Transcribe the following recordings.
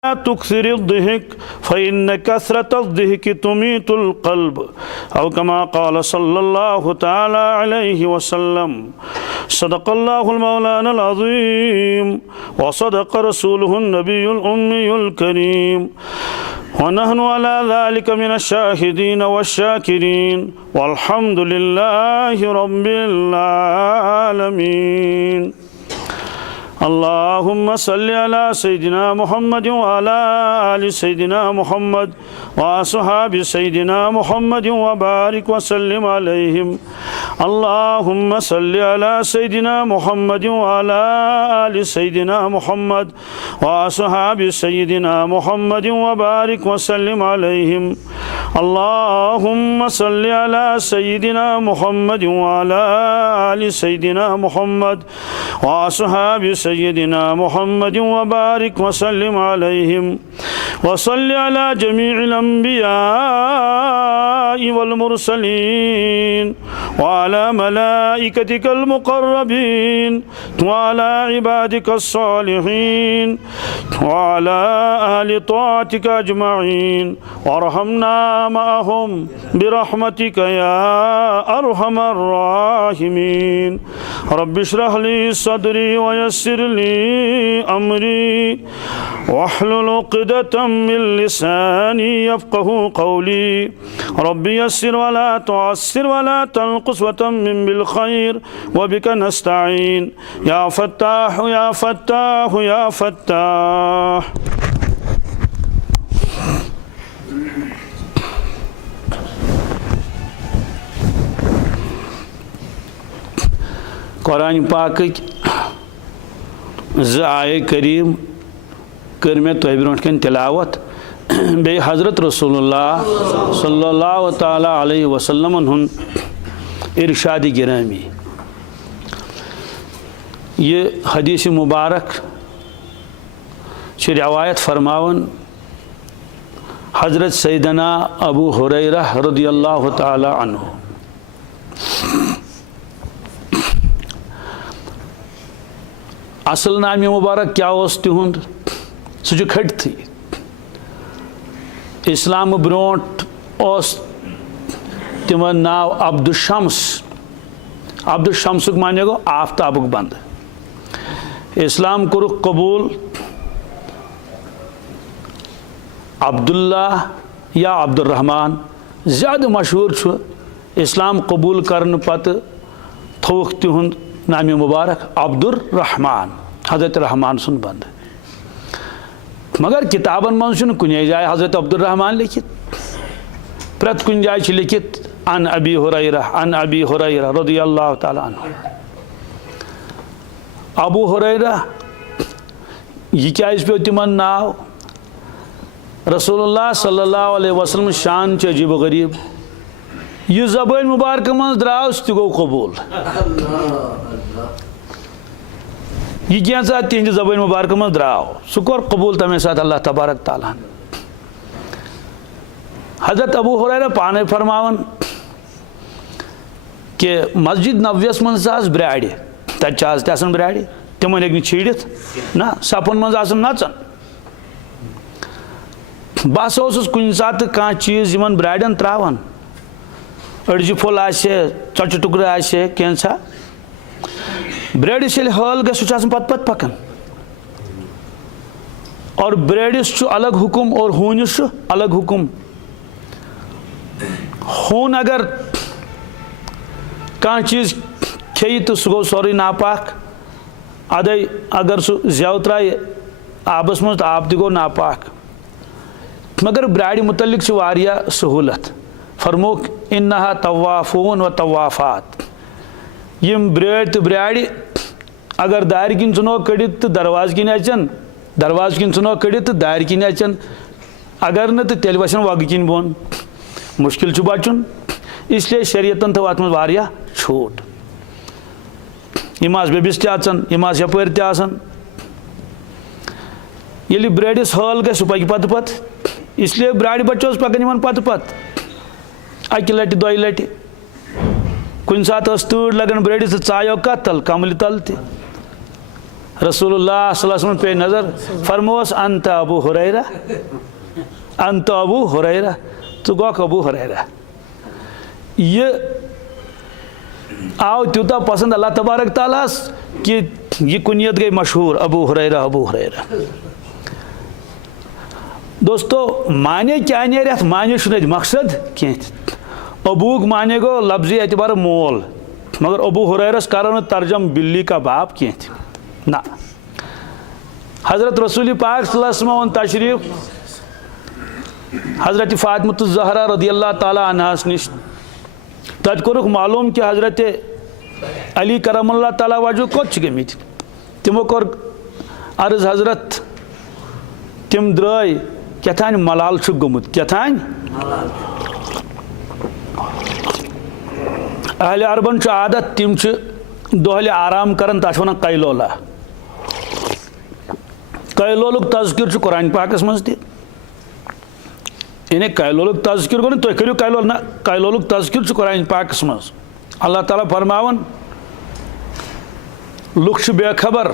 तुक्सिर الضحك فإن كثرة الضحك تميت القلب أو كما قال صلى الله تعالى عليه وسلم صدق الله المولانا العظيم وصدق رسوله النبي الأمي الكريم ونحن على ذلك من الشاهدين والشاكرين والحمد لله رب العالمين. اللهم صل على سيدنا محمد وعلى آل سيدنا محمد وأصحاب سيدنا محمد وبارك وسلم عليهم. اللهم صل على سيدنا محمد وعلى آل سيدنا محمد وأصحاب سيدنا محمد وبارك وسلم عليهم. اللهم صل على سيدنا محمد وعلى آل سيدنا محمد وأصحاب سيدنا محمد وبارك وسلم عليهم. وصل على جميع الأنبياء والمرسلين وعلى ملائكتك المقربين وعلى عبادك الصالحين وعلى أهل طاعتك أجمعين وارحمنا معهم برحمتك يا أرحم الراحمين. رب اشرح لي صدري ويسر لي أمري واحلل عقدة من لساني يفقه قولي. رب يسر ولا تعسر ولا تنقص وتمم بالخير وبك نستعين يا فتاح يا فتاح يا فتاح. कुरान पाक आये करीम कर मे तुह ब्रोट कन तिलावत बे हज़रत रसूलुल्लाह सल्लल्लाहु ताला अलैहि वसल्लम हुन इरशाद गिरामी ये हदीस मुबारक रवायत फरमावन हज़रत सैयदना अबू हुरैरा रदियल्लाहु ताला अन्हु। असल नाम मुबारक क्या तिहुंद सह खटथी इस्लाम ब्रोट तिमन नाव अब्दुशम्स माने गो आफ्ताबुक बंद। इस्लाम कोर कबूल अब्दुल्ला या अब्दुर्रहमान ज़्यादा मशहूर इस्लाम कबूल करने पत थोक तिहुंद नाम मुबारक अब्दुर्रहमान हज़रत रहमान सुन बंद। मगर किताबन मन कुन जाए हज़रत अब्दुर्रहमान लिखित प्रत कुन जाए लिखित अन अबी हुरैरा रदियल्लाहु ताला अन्हु। अबू हुरैरा यह क्या पे तिमन नाव रसूलुल्लाह सल्लल्लाहु अलैहि वसल्लम शान अजीब गरीब यह ज़बान मुबारक मज द्राव सह गो कबूल। यह क्या तिहद ज़बान मुबारक मज द्राव सह कोर कबूल तमे साथ अल्लाह तबारक ताला। हज़रत अबू हुरैरा पाने फरमावन कि मस्जिद नबवियस मज ब्राड़ तज ब्राड़ तिमन हेक छीड़ित ना सपन मज नचन। बस कुन सात कह चीज़ इन ब्राड़न त्रावान अड़ज फुल चोच टुकर कैसा ब्रेडिस हल ग पत पत पकन और ब्रेडिस अलग हुकुम और हूनिस अलग हुकुम। हून अगर कह चीज़ खे तो सह गो सोरे नापाक अदे अगर सह जेव त्राय आबस मज तो आब गो नापाक। मगर ब्राड़ मुतलिक वारिया सहूलत फरमोक इन्नहा तवाफून व तवाफात यम ब्रेड़ तो ब्राड़ अगर दार किन चुनो कड़ित तो दरवाज किन अचन दरवाज किन चुनो कड़ित तो दार किन अचन अगर न तो तेल वसन वग किन बोन मुश्किल बचुन। इसलिए शरीयतन तो अत वारिया छूट यम बेबिस तन यम यपर तन ये ब्रेडिस हल ग पक पत पत। इसलिए ब्राड़ बच्चों पकन इन पत पत अकि लटि दो लटि कुन सात तूड़ लगन ब्रेडिस चायो कत तल कमल तल रसूलुल्लाह सल्लल्लाहु अलैहि वसल्लम पे नज़र फरमोस अंत अबू हुरैरा, अंत अबू हुरैरा, तो गोक अबू हुरैरा। ये आव त्यूता पसंद अल्लाह तबारक ताला कि ये कुनियत गई मशहूर अबू हुरैरा, अबू हुरैरा। दोस्तों माने क्या नेर माने मकसद कह अबूक माने गो लफ्ज़ी एतबार मोल, मगर अबू हुरैरस करो तर्जम बिल्ली का बाप कह ना। हज़रत रसूल पाक सल्लल्लाहु अलैहि वसल्लम तशरीफ हज़रत फ़ातिमा ज़हरा रज़ियल्लाहु ताला अन्हा निश तत कोरुक मालूम कि हज़रत अली करमल्लाहु ताला वजह कोत गमित तिमो कोर अर्ज हज़रत तिम द्राय कथान मलाल गुमुत कथान अहले अरबन आदत तिम दोहले आराम करन तथ वन कैलोला। कैलोलुक तज़किर कुरान पाकस मज ति यानी कैलोलुक तज़किर गो तुम करो कैलोल ना, कैलोलुक तज़किर कुरान पाकस मज अल्लाह ताला फरमावन लुक बेखबर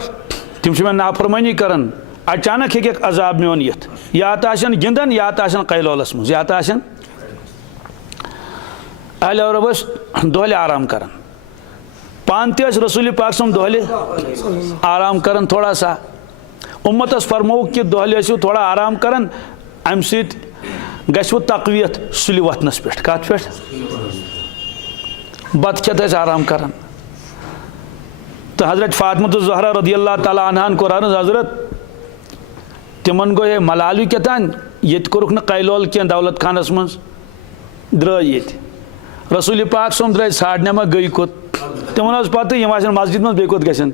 तिम मे नाफरमानी करन अचानक हे अजाब मोन यथ या तो गिंदन या तो कैलोलस मज या तो अहले अरब दोहले आराम करन पान तस रसूल पाक सम दोहले आराम करन थोड़ा सा उम्मतस फरमो कि दोहले थोड़ा आराम करन अम सु तकवीत सुलि वथनस पे कत पे बत खेत आराम करन। तो हज़रत फ़ातिमा ज़हरा रज़ियल्लाहु ताला अन्हा कोर अर्ज़ हज़रत तिमन गो ये मलालु कतान ये कोरुक न कैलोल क्या दौलत खानस मज द्राय ये रसूल पाक सोम द्राय साड़ने में गई कोत तिमन पता यम मस्जिद मज बे कोत गन।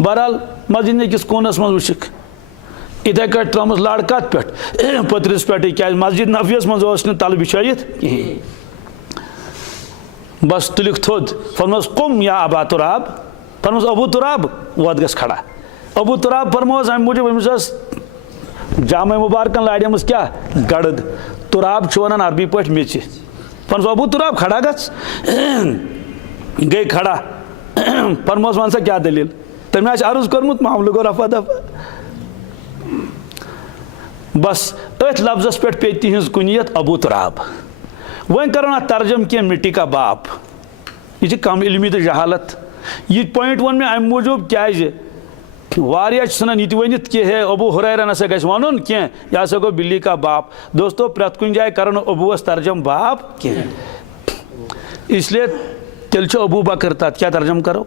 बहरहाल मस्जिद ने किस कोनस मज वुक इथे कट त्रमस लाड़ कत पे पतरस पे क्या मस्जिद नफियस मज तल बिछाइत कहें बस तुलिक थोद फरमोस कुम या अबा तुराब, फरमोस अबू तुराब वत गस खड़ा। अबू तुराब फरमोस अम मूजूब अमिस जामे मुबारकन लाड़ेमस क्या गड़द तुराब वन अरबी पे मेच फरमोस अबू तुराब खड़ा गस गई खड़ा फरमोस वन सा क्या दलील तमें अर्ज कोर्मुत मामल गो रफा दफा बस अथ लफ्जस पे पे तिहज कुनियत अबू तुराब। वन करो ना तर्जम क्या मिट्टी का बाप यह कम इल्मी तो जहालत ये पॉइंट वन में अम मूजूब क्या सनान ये वनित कि हे अबू हुरैरा नसा गस वन क्या यह हसा गो बिल्ली का बाप। दोस्तों प्रत कुन जाए करो अबूस तर्जम बाप क्या इसलिए तेल अबू बकर तथ क्या तर्जम करो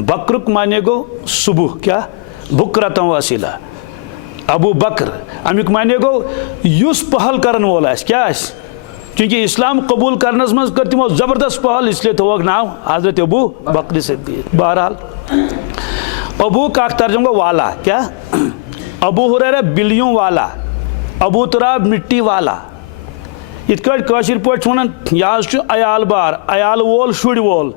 बकरुक माने गो सुबह क्या बुकरत वसीला अबू बकर अमुक माने गो युस पहल करन वोल आस क्या आस क्योंकि इस्लाम कबूल करनस मज कर तमो जबरदस्त पहल इसलिए थोक नाव हजरत अबू बकर सिद्दीक। बहरहाल अबू का तर्जम गो वाला क्या अबू हुरैरा बिल्लियों वाला अबू तुराब मिट्टी वाला इत कशिर पे वन यह अयाल बार अयाल वोल शुड़ वोल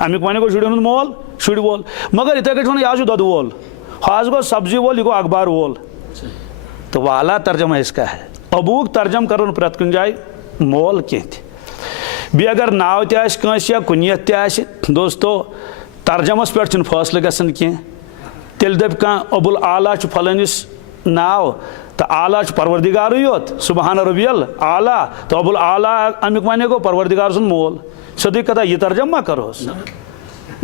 अमुक वन गो शुड़न मोल शुड़ वोल मगर इथे वन यह दोद वोल हाज गो सब्जी वोल यह गो अखबार वोल। तो वाला तर्जमा इसका है अबूक तर्जम कर प्रत कुन जाए मोल कह बे अगर नाव तस या कुनियत तस दोस्तों तर्जमस पे फैसले गसन कह तेल दप कह अबुल आला फलानिस नाव तो आला परवरदिगार योत सुबहान रबियल आला तो अबुल आला अमुक वन गो परवरदिगार सुन मोल सदी कदा यह तर्जम मा करोस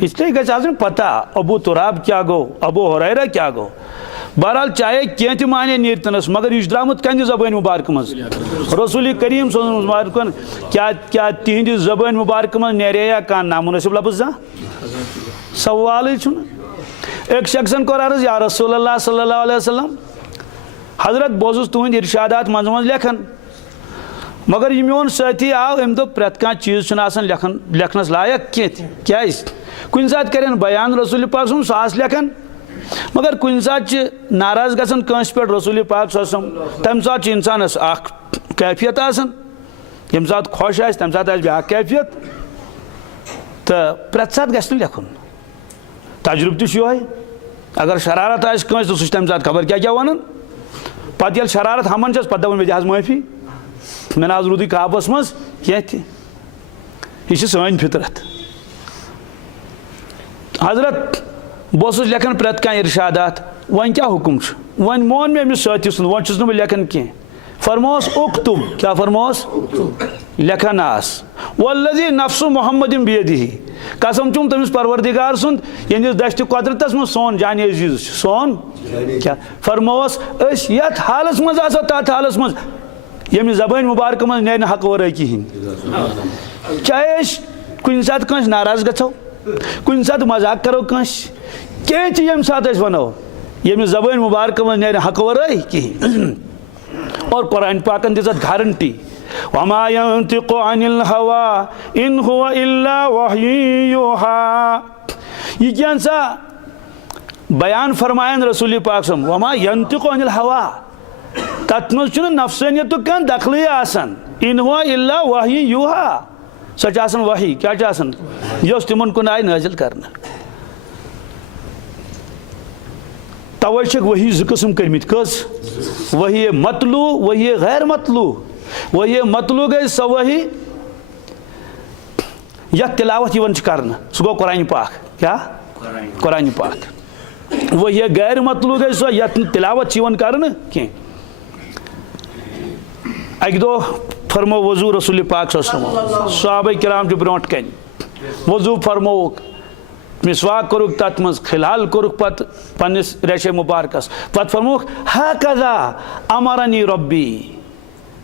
इसलिए गि पता अबू तुराब क्या गो अबू हुरैरा क्या गो। बहरहाल चाहे कह तो माने नीरतनस मगर यह द्रामुत कह ज़बान मुबारक मज रसूल करीम मुबारकन क्या क्या तिहद ज़बान मुबारक मज नेरिया कह नामुनसिब लफ्ज़ सवाल एक शख्सन कोर अर्ज या रसूलल्लाह सल्लल्लाहु अलैहि वसल्लम हजरत बोजुस तुहद इरशादात मज मज लेखन मगर यह मोन साथी आव अम दो प्रत कह चीज लेखन लेखनस लायक क्या कुन सात करें बयान रसूल पाक सह लेखन मगर कुन सात नाराज गसन कंस पे रसूल पाक तम सात इंसानस कैफियत यम सात खुश आ तम सात ब्या कैफियत तो प्रत सात गस लेखुन तजुर्ब तो अगर शरारत आंस तो सह तम सात खबर क्या क्या वन पे ये शरारत हमन पे दपन मे दहज माफी मे ना रूद काबस मज कह यह सन फितरत। हजरत बस लेखन प्रेत कह इरशादात वन क्या हुक्म वन मोन मे अमिस साथी सुन वन चुस लेखन कह फरमोस उक्तुब क्या फरमोस लेखन आस वल्लज़ी नफ्सु मुहम्मदिन बियदिही कसम चुम तमिस परवरदिगार सुन यंदिस दश्त कुदरतस में सोन जान अजीज सोन क्या फरमोस अस यत हालस मज आसा तत हालस मज यमि ज़बान मुबारक मज नेन हक वराई किहिन चाहे कुन सात कंस नाराज गछो कुन सात मजाक करो कंस के च यम सात अस वनो यमि ज़बान मुबारक मज नेन हक वराई किहिन और कुरान पाकन दिस गारंटी वमा यंतिकु अनिल हवा इन हुवा इल्ला वह्यु युहा ये क्या सा बयान फरमायन रसूल पाक सम वमा यंतिकु अनिल हवा तत्मज छु नफ्सानियत कन दखल आसन इन हुवा इल्ला वह्यु युहा सच आसन वही क्या आसन यस तिमन कुन आय नाजिल करना तवै छ वही ज किस्म करमित कस वही मतलू वही गैर मतलू वही मतलू गई सो वही या तिलावत यवन करना सह गो कुरान पाक क्या कुरान पाक वही गैर मतलू गई सो या तिलावत यवन करना कह अक दो फरमो वजू रसूल पाक सहाबा किराम जो ब्रोट कन वजू फरमोक मिसवाक कोरुक तथ मज खिलाल कोरुक पत पन्निस रेशे मुबारकस पत फरमोक हा कजा अमरनी रब्बी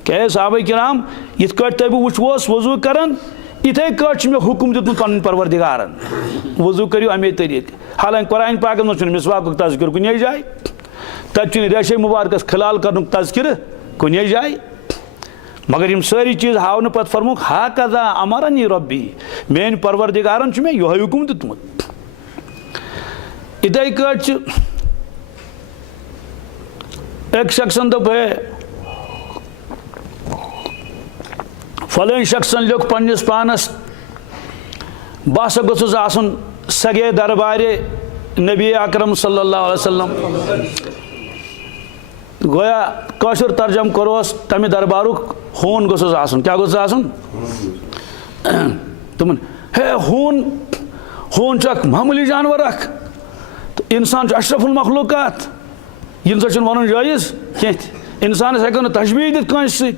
क्या साहबा किराम इत कट तब वुचवोस वजू करन इथे कट मे हुक्म दितमुत पन्न परवरदिगारन वजू करियो अमे तरीक हालांकि कुरान पाक में मिसवाक तज़किर कुन जाए तत रेशे मुबारकस खिलाल करनुक तज़किर कुन जाए मगर यम सारी चीज हावन पत फरमोक हा कजा अमरनी रब्बी मेन परवरदिगारन मे यो हुक्म दितमुत इथे कट एक शख्सन दप है फलन शख्सन लिख पन्निस पानस बह सा गोसुस आसन सगे दरबार नबी अकरम सल्लल्लाहु अलैहि वसल्लम गोया कशुर तर्जम करोस तमे दरबारुक खून गोसुस आसन क्या गोसुस आसन तुमन हे खून खून चक मामूली जानवर अख तो इंसान अशरफुल मखलूकात इन सा वन जायज कह इंसान हेको तशबीह दित कंस सि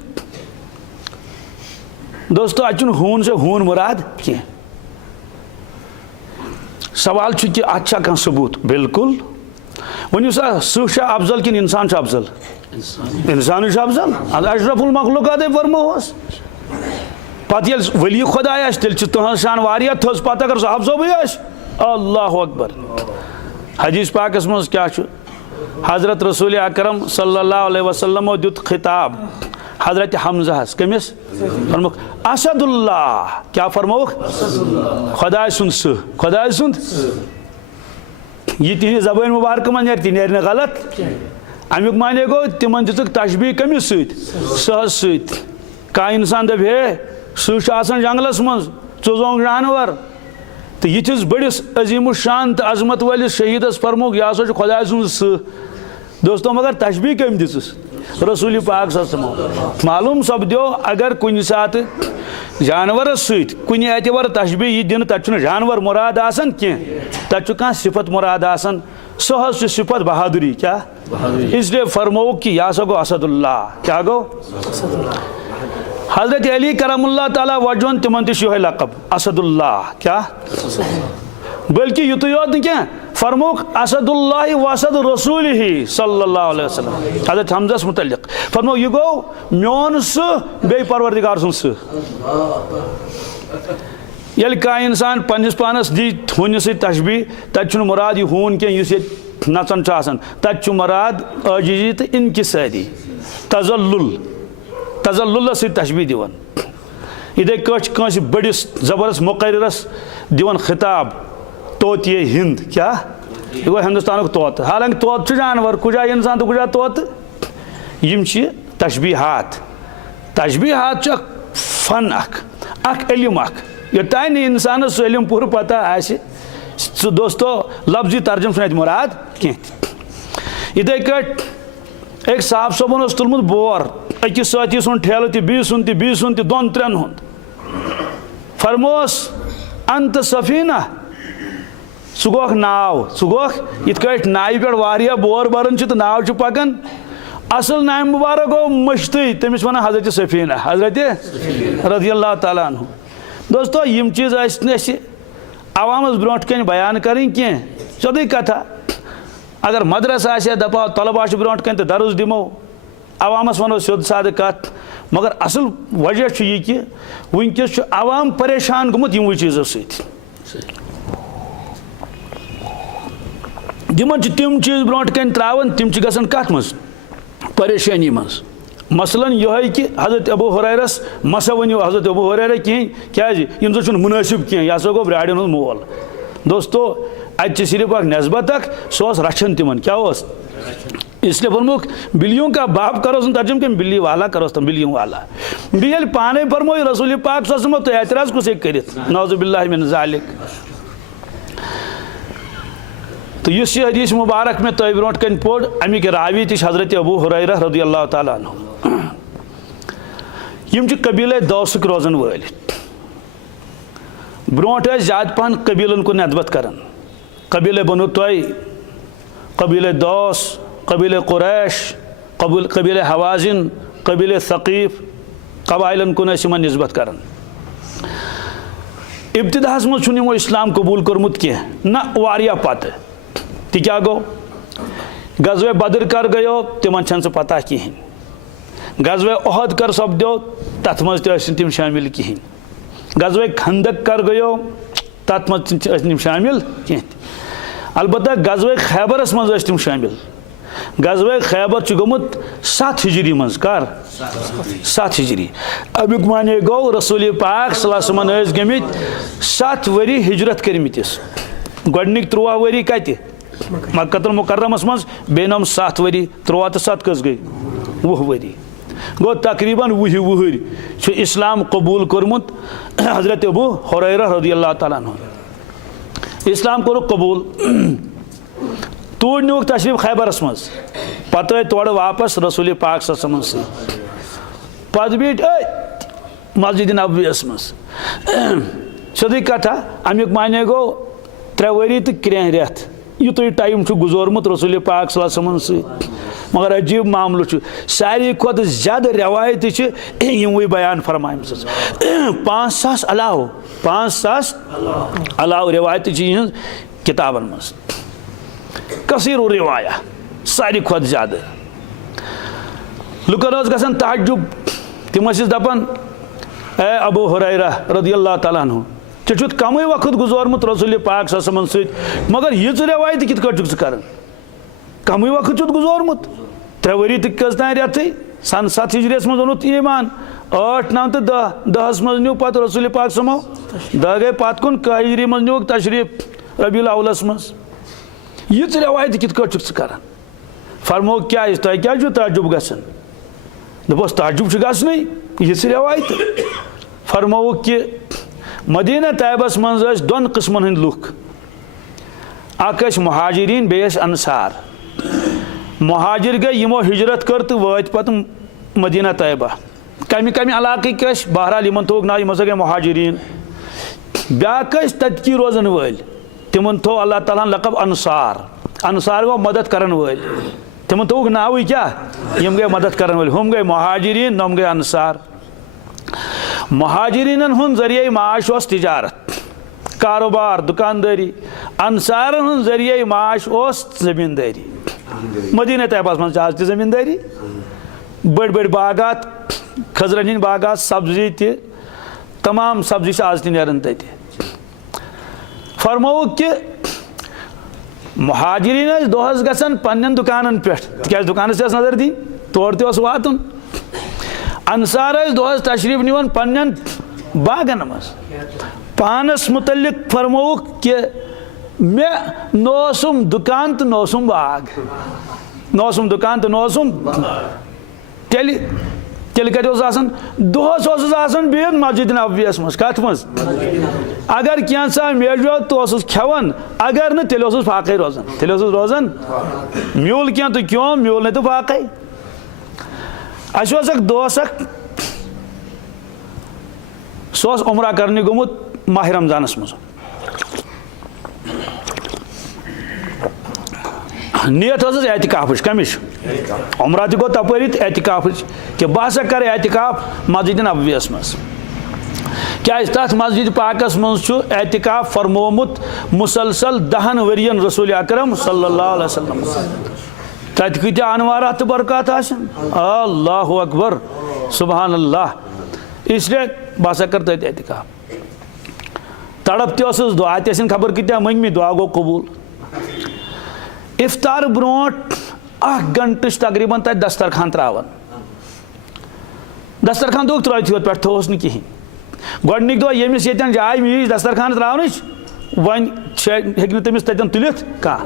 दोस्तों अत खून से खून मुराद कह सवाल कि अच्छा कह सबूत बिल्कुल वन सा सह अफजल कि इंसान अफजल इंसान अफजल अद अशरफुल मखलूकात फरमोस पत ये वली खुदा तेल तुह शान वारिया थोस पत अगर सह अफजल अल्लाह अकबर हदीस पाकस मज क्या हजरत रसूल अकरम सल्लल्लाहु अलैहि वसल्लम दुत खिताब हजरत हमजा कमिस फरमोक असदुल्लाह क्या फरमोक खुदा सुन खुदा सुन यह तिह ज़बान मुबारक मन नेर गलत अमुक माने गो तिमन दिख तशबीह कमिस सहस कह इंसान दप हे सह जंगलस मज चोजोंग जानवर तो यिस बड़िस अजीम शान तो अजमत वालिस शहीदस फरमोक यह हसा खुदा सुन सह दोस्तों मगर तशबीह कम दिस रसूल पाक सल्लल्लाहु मालूम सपदो अगर कुन सात जानवर सुन एतबार तशबीह यह दिन तत जानवर मुराद आसन कह तत कह सिफत मुराद आसन सह सिफत बहादुरी क्या इसलिए फरमो कि यह हसा गो असदुल्लाह क्या गो हजरत अली करमुल्लाह ताला वजहन तिमन तह लकब असदुल्लाह क्या बल्कि युत योत क्या फरमोक असदुल्लाह वसद रसूल ही सल्लल्लाहु अलैहि वसल्लम हजरत हमज़स मुतल्लिक फरमो यह गो मोन सह बे परवरदिगार सुन सह ये कह इंसान पन्निस पानस दी हून तशबीह तत मुराद यह हून कह नचन तत मुराद आजिजी तो इनकिसारी तजल्लुल तशबीह दिवन इथे कह बड़िस जबरदस्त मुकर्ररस दिवन खिताब तोत ये हिंद क्या यह गो हिंदुस्तान तोत हालांकि तोत जानवर कुजा इंसान तो कुजा तोत यम तशबीहात तशबीहात फन अख इल्म योतान इंसान सह इल्म पूर पता आसि दोस्तों लफ्जी तर्जम सुन मुराद कह इथे कट एक साहब सोबन तुलमुत बोर अकिस साथी सुन ठेल बी सुन दोन त्रेन हुंद फरमोस अंत सफीना सह गोख नाव सह गोख इत नाव पे वारिया बोर बरन तो नाव पकन असल नाव मुबारक गो मश्ती तमिस वन हजरत सफीना हजरत रज़ियल्लाहु ताला अन्हु। दोस्तों यम चीज़ अवामस ब्रोट कन बयान करें कह सोदी कथा अगर मदरसा दपा तलबा ब्रोट कन तो दर्ज दिमो अवामस वनो सोद साद कत मगर असल वजह यह कि वनकस अवाम परेशान गुमुत यमो चीज़ों सत तिमन तिम चीज़ ब्रोट कन त्रावन तिम गसन कत मज परेशानी मज मसलन यह कि हजरत अबू हुरैरस मसा वनो हजरत अबू हुरैरा कहें क्या यह मुनासिब कह यह गो ब्राड़न हूँ मोल। दोस्तों अत सिर्फ नस्बत सह रचन तिमन क्या इसलिए फरमुक बिल्लियों का बाप करो तर्जुम कि बिल्ली वाला करो बिल्लियों वाला बिल पाने फरमो रसूल पाक तो एतराज कुछ कर नौजुबिल्लाहि मिन ज़ालिक। तो इस हदीस मुबारक में तो ब्रोट कन पोड़ अमिक रावी ति हजरत अबू हुरैरा रज़ियल्लाहु ताला अन्हु यम कबील दौसक रोजन वल ब्रोट ज्यादा पहन कबीलन को नदबत करान कबील बनु तोय कबील दौस कबील कुरैश कबील हवाजिन कबील सकीफ कबाइलन को नस्बत करान। इब्तिदास मो इस्लाम कबूल कर्मुत कह ना वारिया पत ति क्या गो गज़वे बदर कर गयो तिमन छन पता कहें गज़वे ओहद कर सपदो तथ मज तिम शामिल कहें गज़वे खंदक कर गयो तथ मज तिम शामिल कहें अलबत्ता गज़वे खैबरस मज तिम शामिल गज़वे खैबर गोमुत 7 हिजरी मज कर 7 हिजरी अमुक माने गो रसूल पाक सल्लल्लाहु अलैहि वसल्लम गमित 7 वरी हिजरत करमितिस गोडनिक 3 वरी कति मक्कतुल मुकर्रमस मज बेनम 7 वरी 3 तो 7 कस गई 20 वरी गो तकरीबन 20 वहर इस्लाम कबूल कर्मुत हजरत अबू हुरैरा रज़ियल्लाहु ताला अन्हु इस्लाम कोर कबूल तूर नुक तशरीफ खैबरस मज पत तोड़ वापस रसूल पाक सल्लल्लाहु अलैहि वसल्लम पद बीट मस्जिद नबवियस मज सदी कथा अमुक माने गो 3 वरी तो 3 रेत युत टाइम गुजोरमुत रसूल पाक सल्लल्लाहु अलैहि वसल्लम मगर अजीब मामल सारी खुद ज्यादा रवायत यमवे बयान फरमाम 5,000 अलाव 5,000 अलाव रवायत किताबन मज कसीर रिवाया सारी खुद ज्यादा लुकन गसन ताज्जुब तिम दपान ए अबू हुरैरा रज़ियल्लाहु ताला अन्हु चुत कम वक्त गुजोरमुत रसूल पाक सल्लल्लाहु अलैहि वसल्लम सत मगर यह रवायत कित कर कम वक्त चुत गुजोरमुत 3 वरी तस तान रेत सन 7 हिजरियस मज ओनुत ईमान 8, 9 तो 10 मज न्यू पत रसूल पाक समो 10 गए पत कुन 1 हिजरी मज न्यूक तशरीफ रबीउल अव्वलस मज यह रवायत कित कर फरमो क्या तह क्या ताजुब गसन दपस ताजुब गसन यह रवायत फरमो कि मदीना तैयबस मज 2 किस्मन हंद लुख अक मुहाजिरीन बेस अंसार मुहाजिर गए यमो हिजरत कर तो वत पत मदीना तैयबा कमी इलाक बहरहाल इन थोक ना यम गए मुहाजिरीन ब्याक तत्की रोजन वल तिमन थो अल्लाह ताला लकब अंसार अंसार गो मदद करन वल तिमन थोक नाव क्या यम गए मदद करन वल हम गए मुहाजिरीन नम गए अंसार मुहाजिरीन हुन जरिए माश ओस तिजारत कारोबार दुकानदारी अंसार हुन जरिए माश ओस जमींदारी मदीना तैयबा मज आज ती जमींदारी बड़ बड़ बागात खजरन हिंद बागात सब्जी ति तमाम सब्जी आज ती नेरन तत फरमो कि मुहाजिरीन दोहस गसन पन्न दुकानन पे क्या दुकानस नजर दी तोड़ ते वातुन अंसार दोहस तशरीफ निवन पन्न बागन मज पानस मुतल्लिक फरमो कि मे नोसुम दुकान तो नोसुम बाग नोसुम दुकान तो नोसुम तेल दोहस बिहन मस्जिद नबवियस मज कत मज अगर कैसा मेजो तो खेवन अगर न तेल फाकै रोजान तेल रोजान म्यूल क्या तो क्यों म्यूल नहीं तो फाकै अक दोस सह उमरा करने गोमुत माह रमजानस मज नियत एहतिकाफ कमिश उम्रा गो तपरी एहतिकाफ कि बह हसा कर एहतिकाफ मस्जिद नबवियस मज क्या तथ मस्जिद पाकस मज एहतिकाफ फरमोमुत मुसलसल 10 वरियन रसूल अकरम सल्लल्लाहु अलैहि वसल्लम तत कत अनवारात तो बरकत अल्लाहु अकबर सुबहान अल्लाह इसलिए बह हसा कर तत एहतिकाफ तड़प तस दुआ तन खबर कत मंगमी दुआ गो कबूल इफ्तार ब्रोट 1 घंटे तकरीबन तक दस्तरखान त्रावन दस्तरखान दोग त्रो पे थोस न कहें गोडनिक दो यमिस यन जाय मीज दस्तरखान त्रावन वन हेक तमिस तन तुलित कह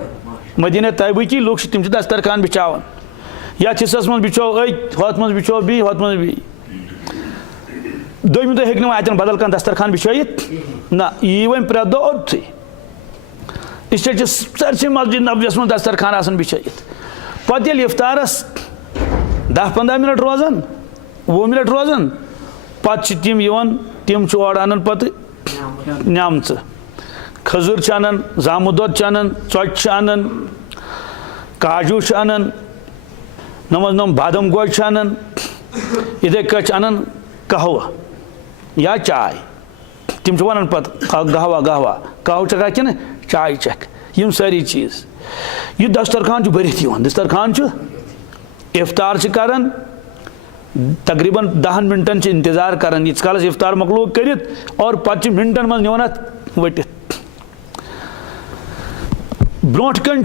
मदीना तैयबकी लुक तम दस्तरखान बिछावन या हिस्सस मज बिछो हथ मज बिछो बी हथ मज बी दोम दह हेक अतन बदल कह दस्तरखान बिछाइत ना यी वन प्रे दो ओथी इसलिए सरसी मस्जिद नबवियस मज दस्तरखान आसन बिछाइत पे इफ्तारस 10-15 मिनट रोजान 20 मिनट रोजान पे तिम और अनान पे न्यामच खजूर अनान जामुन दोद अनान चोच अनान काजू अनान नम बादम गोज अनान इथे कच अनान कहवा या चाय तिम वन पे कहवा गहवा कहव चखा कि चाय चख यम सारी चीज़ यह दस्तरखान भरित दस्तरखान इफ्तार करान तकरीबन 10 मिनटन इंतजार करान यीस कालस इफ्तार मकलूक करित और पे मिनटन मज निवान वटित ब्रोट कन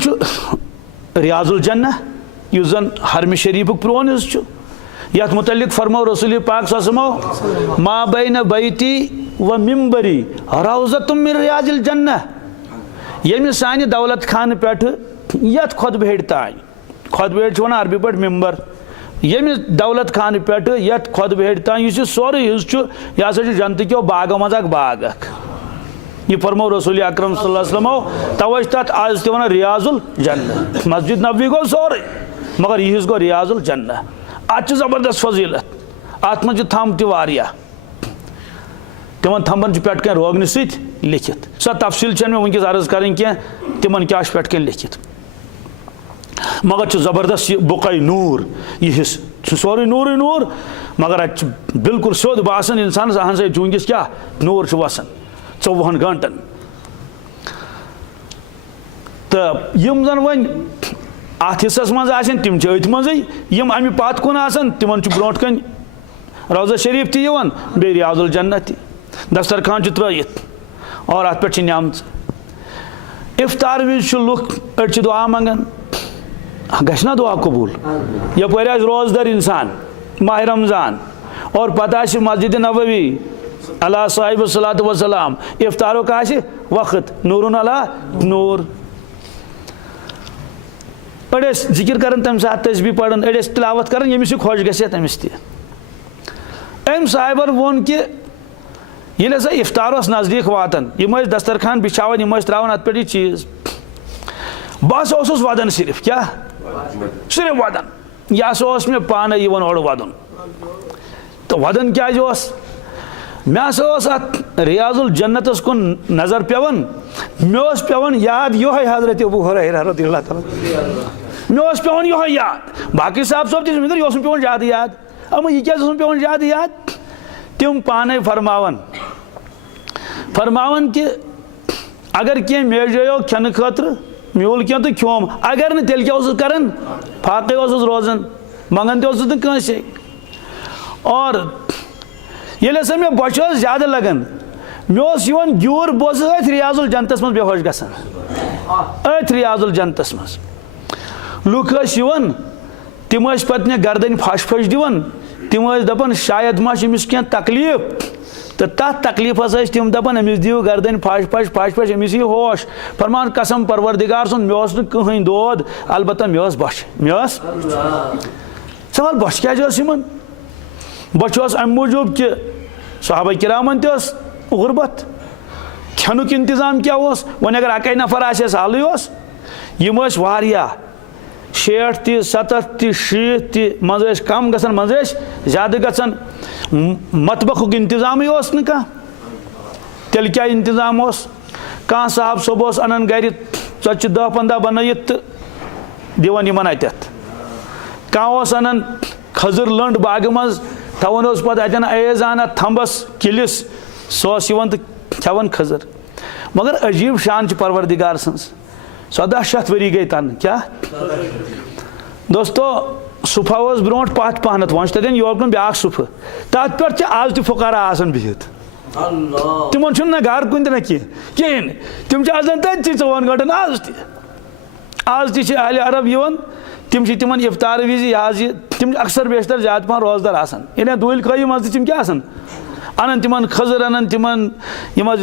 रियाजुल जन्नह युस जन हरम शरीफ प्रोन यथ मुतल्लिक फरमो रसूल पाक ससमो मा बैन बैती व मिम्बरी रौज़तुम मिन रियाजिल जन्नह यमि सानि दौलत खान पे यथ खुतबेड़ तान खुतबेड़ वन अरबी पे मिम्बर यमि दौलत खान पे यथ खुतबेड़ तान सोरे यह हसा जन्त क्यों बागों मज बाग यह फरमो रसूल अकरम सल्लल्लाहु अलैहि वसल्लम तवे तथ आज वन रियाजुल जन्नह मस्जिद नबवी गो सोरे मगर यह गो रियाजुल जन्नह अत जबरदस्त फजीलत अत मज थम तह तिमन थम्बन पे कह रोगन सत लिखित सो तफसील मे वनकस अर्ज करें कह तिमन क्या पे कह लिखित मगर जबरदस्त बुक़ नूर यह सोरे नूर नूर मगर अत बिल्कुल सोद बासन इंसान अहन सा चूंकि क्या नूर वसान 24 घंटन तो यम जन वन अत हिस्सस मज तिम अत मजे यम अमि पत कुन तिमन ब्रोट कन रौज़ा शरीफ तवन बे रियाजुल जन्नह ति दस्तरखान त्रयित और अत पे न्याम इफ्तार विज लुक अड़ दुआ मंगन गना दुआ कबूल यपर रोजदार इंसान माह रमजान और पता मस्जिद नबवी अला साहिब सलात वसलाम इफ्तारो का वक्त नूरुन अला नूर अड़े जिक्र कर तम सात तस्बीह पढ़न अड़े तिलावत कर यमिस खुश गसे तमिस तम साहिबन वोन कि ये हसा इफ्तार नज़दीक वातान यम दस्तरखान बिछावन यम त्रावान अत पे चीज़ बस वदन सिर्फ क्या सिर्फ वदन यह मे पान और वदन तो वदन क्या मे अत रियाजुल जन्नतस कुन नजर पेवन मे पेवन याद योह हजरत अबू हुरैरा रज़ियल्लाहु अन्हु मे पेवन योह याद बाकी साहब सब मगर यह पेवन ज्यादा याद अम यह क्या पेवन ज्यादा याद तिम पाने फरमावन कि अगर कह मेजो खेन खतर म्यूल क्या तो खोम अगर न तेल क्या कर फाके रोजान मंगन तसे और ये हसा मे बच ज्यादा लगन मे ग्यूर बस अथ रियाजुल जन्नतस मज बेहोश गसान अथ रियाजुल जन्नतस मज लुक तिम पे गर्दन फश फश दिवन तिम दपान शायद मा अमिस क्या तकलीफ तो तथ तकलीफस तिम दपान अमिस दिव गर्दन fuss fuss fuss fuss Amish यह होश फरमान कसम परवरदिगार सुन मे कहें दोद अलबत्ता मे बश मे सवाल बश क्या बच अम मूजूब कि सहाबा किरामन गुरबत खेनुक इंतजाम क्या वन अगर अकै नफर आल यम 60 ति 70 ति 60 ति मज कम गसन मज ज्यादा गसन मतबखुक इंतजाम न कह तेल क्या इंतजाम कह साहब सोब अनान गर 10-15 बनत दिवान यमन अतत कह अनान खजर लंड बाग मज थवान पे अतन ऐजाना थम्बस किलिस सह तो खेवान खजर मगर अजीब शान परवरदिगार सन्स 1400 वरी गई तन क्या दोस्तों सुफा ब्रो पत पहनत वो तन योकन ब्या सुफ तथ पे आज तुकारा आसान बिहित तिमन ना घर कुन ना कहें तिम तथि 4 गंटन आज अहल अरब यवन तिम तिमन इफ्तार विज तिम अक्सर बेशतर ज्यादा पहन रोजदार आसान इन दूल कई मज तिम क्या आसान अनन तिमन खजर अनन तिमन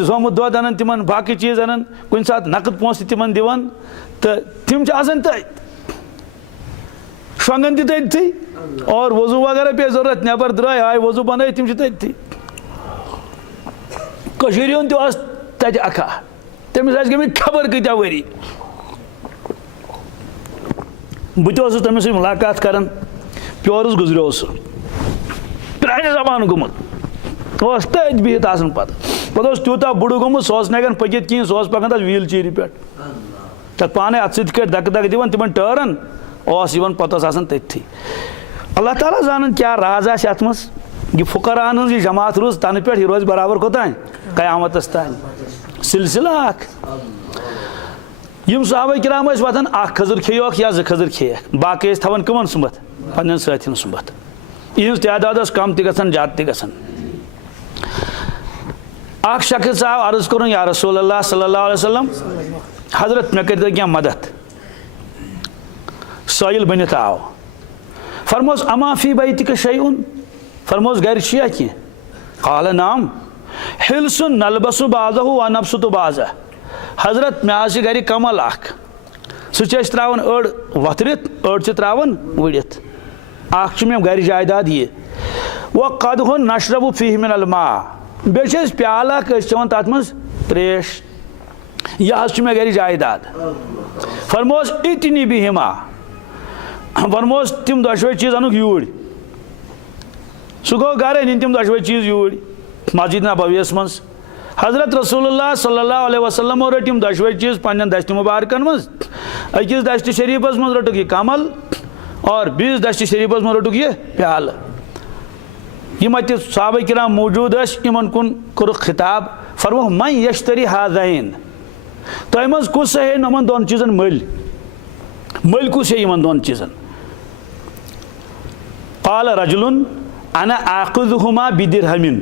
जोमुत दोद अनन तिमन बाकी चीज अनन कुन सात नकद पोस तिमन दिवन तो तिम आसान तथ शंगन तथि और वजू वगैरह पे जरूरत नबर द्राय आय वजू बन तिम तथि तथ अखा तमिस गई खबर कत्या वरी बहुत तमिस मुलाकात कर प्योरस गुजरो प्राने जमान गुमुत तथ बिहित पे तूता बुड़ गुमुत सह नगन पकित कहें सह पकान तथ व्हील चेयर पे तथ पाने अत दक दक दिवन तिमन टर्न पत तथि अल्लाह ताला जान क्या राज अत मज यह फुकरान हज जमात रूज तन पे रोज बराबर कोतान कयामत तान सिलसिला यम सहाबा किराम वतान खजर खेक या 2 खजर खेक बाकी थवान कमन सुबत पन्न साथिन सुबत इहज तादाद कम तन ज्यादा तन शख्स आव अर्ज कर या रसूलल्लाह सल्लल्लाहु अलैहि वसल्लम हजरत मे कर क्या मदद साइल बनित आव फरमोस अमा फी बैतिक शैउन फरमोस घर कह काल नाम हिलसुन नलबसु बाजहु व नफसु बाजा हजरत मे आज घर कमल सह त्रावन अड़ वथरित अड़ त्रावन वड़ित मे घर जायदाद ये वो कदहुन नशरबु फीह मिनल मा बे प्याल चवन तथ मज त्रेश यह मे घर जायदाद फरमोस इतनी बिहिमा फरमोस तिम दशवे चीज अनुक यूर सह गो घर अन तिम दशवे चीज यूर मस्जिद नबवियस मज हजरत रसूलुल्लाह सल्लल्लाहु अलैहि वसल्लम रट यम दशवे चीज पन्न दस्त मुबारकन मज अकिस दस्त शरीफस मज रटुक यह कमल और बीस दस्त शरीफस मज रटुक यह प्याल यम अत सहाबा किराम मौजूद इन कुन कोर खिताब फरमो मन यश्तरी हाज़ैन तह मज कुस है नमन दोन चीजन मल कुस है इन दोन चीजन काल रजुलन अना आखुज़ुहुमा बिदिरहमिन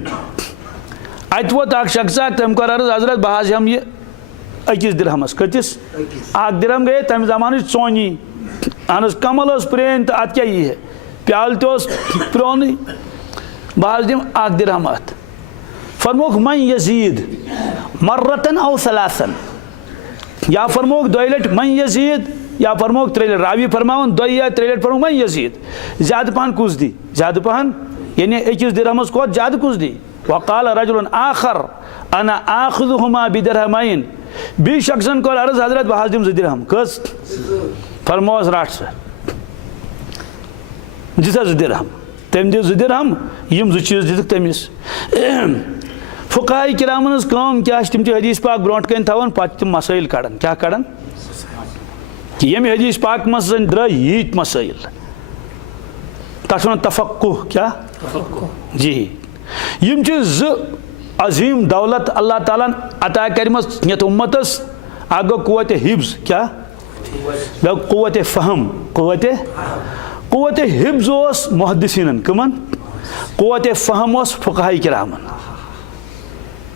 अत वोत शख्स तम कर अर्ज हजरत बह हम यह अकिस दिरहमस कतिस दिरहम गए तम जमान चोनी अहन कमल प्रेन तो अत क्या यह प्याल तो प्रोन बह दिम दिरहम अत फरमोक मन यजीद मर्रतन औ सलासन या फरमोक 2 लट मन यजीद या फरमोक 3 लट रावी फरमावन 2 या 3 लट फरमोक मन यजीद ज्यादा पहन कुछ दी ज्यादा पहन यानी अकिस दिरहमस को ज्यादा कुछ दी वक़ाल रजुलन आखर अना आखुज़ुहुमा बिदिरहमैन बी शख्सन को अर्ज हजरत बह दिम 2 दिरहम कस फरमोस रट सह दिस 2 दिरहम तम दि 2 दिरहम यम 2 चीज दिख तमिस फुकाहा किरामन कम क्या तिम हदीस पाक ब्रोट कन थवन पत तिम मसाइल कड़न क्या कड़न कि यम हदीस पाक मस द्राय यीत मसाइल तथ वन तफक्कुह क्या जी यम अजीम दौलत अल्लाह ताला अता करमस यत उम्मतस आगो कुव्वत हिब्स क्या कुव्वत फहम कुव्वत हिब्स ओस मुहद्दिसीनन कमन कुव्वत फहम ओस फुकाहा किरामन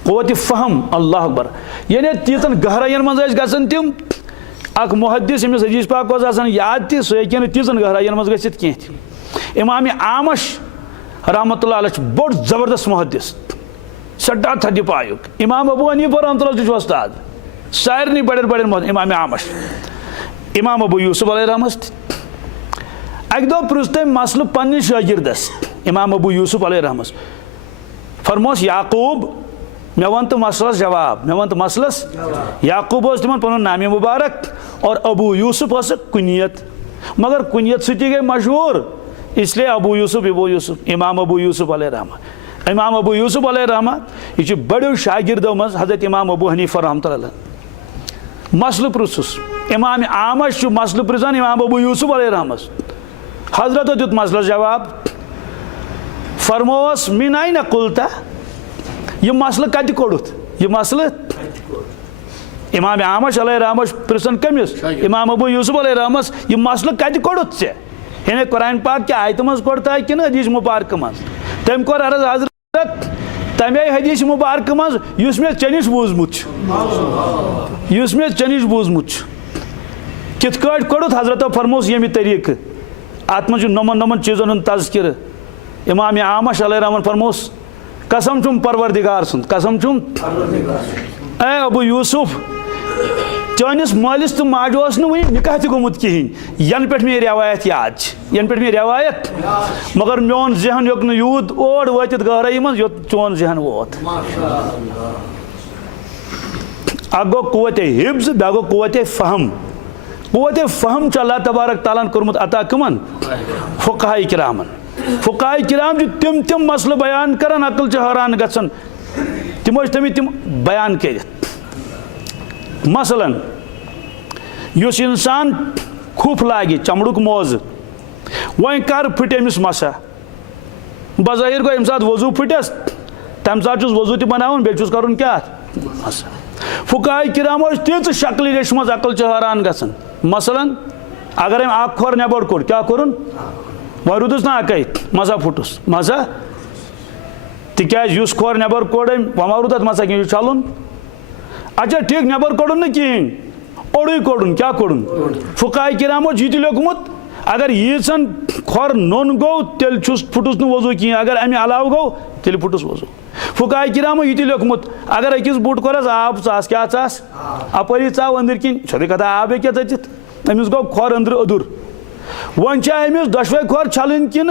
कुव्वत फहम अल्लाह अकबर यानी तीतन गहराइन मज गसन तिम अख मुहद्दिस यमिस हदीस पाक ओस आसान याद ति सह हेकि नह तीतन गहराइन मज गसित कह इमाम आमश रहमतुल्लाह अलैह बोड़ जबरदस्त मुहद्दिस सड्डा थदि पायुक इमाम अबू हनीफा रहमतुल्लाह उस्ताद सारनी बड़े बड़े मुहद्दिस इमाम आमश इमाम अबू यूसुफ अलैहि रहमत अक दो पृछ तम मसल पन्निस शागिर्दस इमाम अबू यूसुफ अलैहि रहमत फरमोस याकूब मे वन तो मसलस जवाब मे वन तो मसलस याकूब तिम पन नाम मुबारक और अबू यूसुफ कुनियत मगर कुनियत सह गई मशहूर इसलिए अबू यूसुफ इमाम अबू यूसुफ अलैहि रहमत इमाम अबू यूसुफ अलैहि रहमत यह बड़ो शागिर्दों मज हजरत इमाम अबू हनीफा रहमतुल्लाह अलैह मसल पृछुस इमाम आमश मसल पृछान इमाम अबू यूसुफ अलैहिस्सलामस। हजरत दित मसलस जवाब, फरमोस मिन आइना कुल्ता, यह मसल कत कोड़ुत, यह मसल इमाम आमश अलैहिस्सलामस पृछान कमिस इमाम अबू यूसुफ अलैहिस्सलामस, यह मसल कत कोड़ुत से यानी कुरान पाक के आयत मज कोड़ता है कि हदीस मुबारक मज। तम कोर अर्ज हजरत तमे हदीस मुबारक मज युस मे चनिश बूजमुत युस मे चनिश बूजमुत कित कट कोड़ुत। हजरत फरमोस यमी तरीक अत मज नमन चीजन हूं तज़किर। इमाम आमश अलैहिस्सलाम फरमोस, कसम चुम परवरदिगार सुन, कसम चुम ए अबू यूसुफ, चानिस मालिस तो माज वन निकाह गोमुत कहें यन पे मे रवायत याद, यन पे मे रवायत, मगर मोन जहन योक यूत ओर वत गहराई मज यो चोन जहन वोत। अ गो कुव्वत हिफ्ज, बे गो कुव्वत फहम। कुव्वत फहम अल्लाह तबारक तआला कोरमुत अता कमन फुक़हा किरामन। फुक़हा किराम जो तिम मसल बयान करान अकल हैरान गसन, तिमो तिम बयान कर। मसलन युस इंसान खुफ लागे चमड़ुक मोज, वन कर फट अमिस मसा, बज़ाहिर गो अम वजू फटस तम सात वजू त बनावन बे कर क्या मसा। फुक़हा किरामो तीच शक्ल रेश मज अकल हैरान गसन। मसलन अगर अम अख खोर नबर कोड़ क्या कोरुन, वह रुदस ना अक मजा फुटस मजा, तिज खोर नबर कोड़ वह मा रुद मसा कह चलन। अच्छा ठीक नबर कोड़न ना कहें ओड़े कोड़न क्या कोड़न। फुक़हा किरामो यह लिखमुत अगर यीचन खोर नोन गो तेल फुटस न वजू कहें, अगर अमे अलाव गो तेल फुटस वजू। फुक़हा किरामो यह लिखमुत अगर अकिस बुट कोरस आब चास क्या चास अपरी चाव अंदर किन सोदी कथा आब क्या चित अमिस गो खोर अंदर अदुर, वन अमिस दशवे खोर छलन कि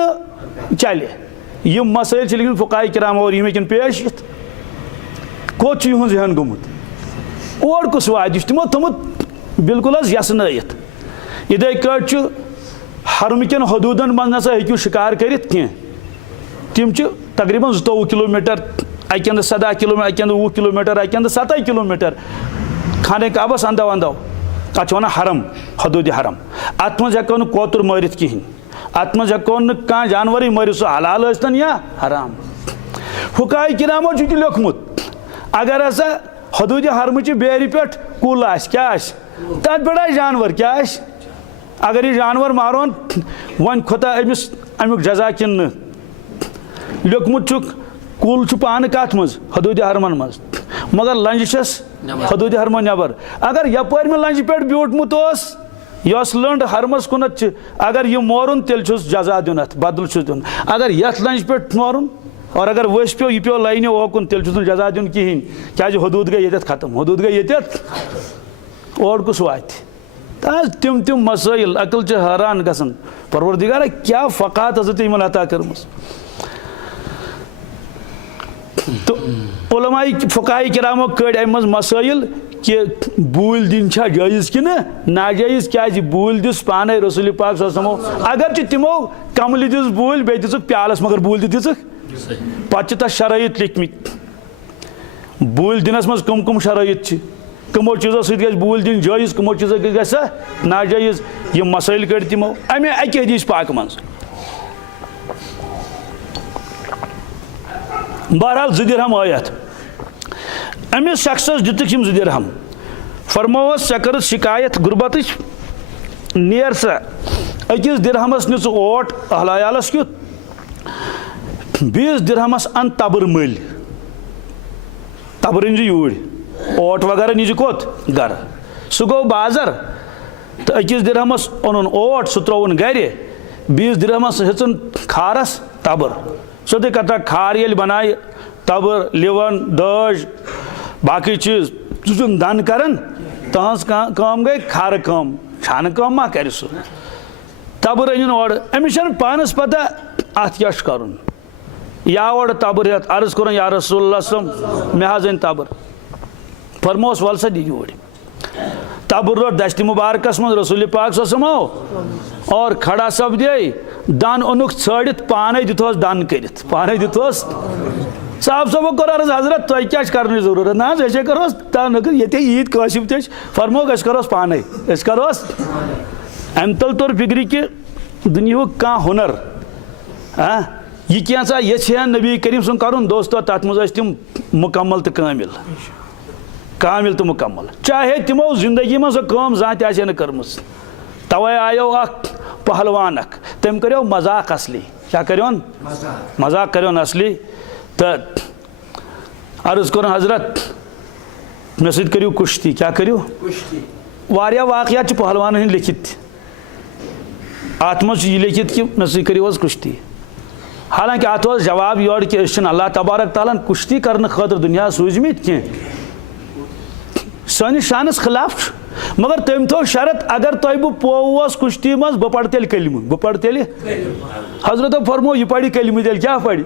चले। यम मसाइल लिखन फुक़हा किरामो और यम पेश कोत यहूं जहन गोमुत और कुछ वाद तमो थमुत बिल्कुल यसनयत। इधे कट हरम कन हदूदन मज नसा हेकू शिकार कर तिम तकरीबन 22 किलोमीटर, अकंद 17 किलोमीटर, अकंद 20 किलोमीटर, अकंद 17 किलोमीटर खाने काबस अंदो अंदो अत वन हरम हदूद हरम। अत मज हेको कोतुर मारित कहें, अत मज हेको कह जानवर मारित सह हलाल स्तन या हराम। फुक़हा किरामो लिखमुत अगर हसा हदूद हरम बेर पे कुल क्या तथ पे जानवर क्या अगर यह जानवर मारोन वन खुदा अमिस अमुक जजा किन लिखमुत कुल पान कत मज हदूद हरमन मज, मगर लंज हदूद हरमन नबर। अगर यपर में लंज पे ब्यूटमुत यस लंड हरमस कुनत अगर यह मोरुन तेल जजा दिन अत बदल दिन। अगर यथ लंज पे मोरुन और अगर वस पे यह पे लाइन ओकुन तेल जजा दिन कहें क्या हदूद गई ये खत्म, हदूद गई ये और कुछ वात। तिम मसाइल अकल हैरान गसन परवरदिगार क्या फ़क़ात हजरत इमन अता कर्म। तो उलमाए फुक़हा किरामो कड़ अम मज मसाइल कि बूल दिन जायज़ कि नाजायज़ क्या बूल दिस पान रसूल पाक सल्लल्लाहु अलैहि वसल्लम अगर तिमो कमल दिस बूल बे दिस प्यालस मगर बूल दिख पे तथ शराइत लिखमित बूल दिनस मज कम कम शराइत कमो चीज़ों सत बूल दिन जायज़ कमो चीज़ों गि नाजायज़ यम मसाइल कड़ तिमो अमे अकि हदीस पाक मज। बहरहाल 2 दिरहम आयत अमिस शख्सस दितक 2 दिरहम फरमोस चे कर शिकायत गुरबत नेर सा अकिस दिरहमस नी ओट अहलायालस क्युत 20 दिरहमस अन तबर मल तबर नी यूर ओट वगैरह नी कोत गर सह गो बाजार तो अकिस दिरहमस ओन ओट सह त्रोन गर 20 दिरहमस हेचन खारस तबर सोदी कथा खार ये बनाए तबर लिवन दाज बाकी चीज तुम दन करान तहस कम गई खार कम छान कम मा कर सह तबर अन और अमिस पानस पता अत क्या कर या और तबर हेत अर्ज कर या रसूलुल्लाह मे हज अन तबर फरमोस वल सा दी यूर तबर रोट दश्त मुबारकस मज रसूल पाक सल्लल्लाहु अलैहि वसल्लम और खड़ा सपदे दान ओनुक छड़ित पाने दिथोस दान करित पाने दिथोस साहब सबो कर अर्ज हजरत तुम क्या कर जरूरत ना ऐसे करोस ये ईद काशिफ ते फरमो करोस पाने करोस अम तल तौर फिक्र कि दुनिया कह हुनर यह कैसा ये नबी करीम सुन कर दोस्तों तथ मज तम मुकम्मल तो कामिल तो मुकम्मल चाहे तमो जिंदगी में सो कम जहाँ कर्म तवे आयो पहलवान तम करो मजाक असली क्या करोन मजाक करोन असली तो अर्ज कर हजरत मे सत करो कुश्ती क्या करो वारिया वाकयात पहलवान हंद लिखित अत मज लिखित कि मे सत करो कुश्ती हालांकि अत जवाब योर कि अल्लाह तबारक ताला कुश्ती करने खतर दुनिया सूझमित कह सानिस शानस खिलाफ मगर तम थो शरत अगर तुह बह पोवस कुश्ती मज बह पढ़ तेल कलम बह पढ़ तेल हजरत फरमो यह पढ़ी कलम तेल क्या पढ़ी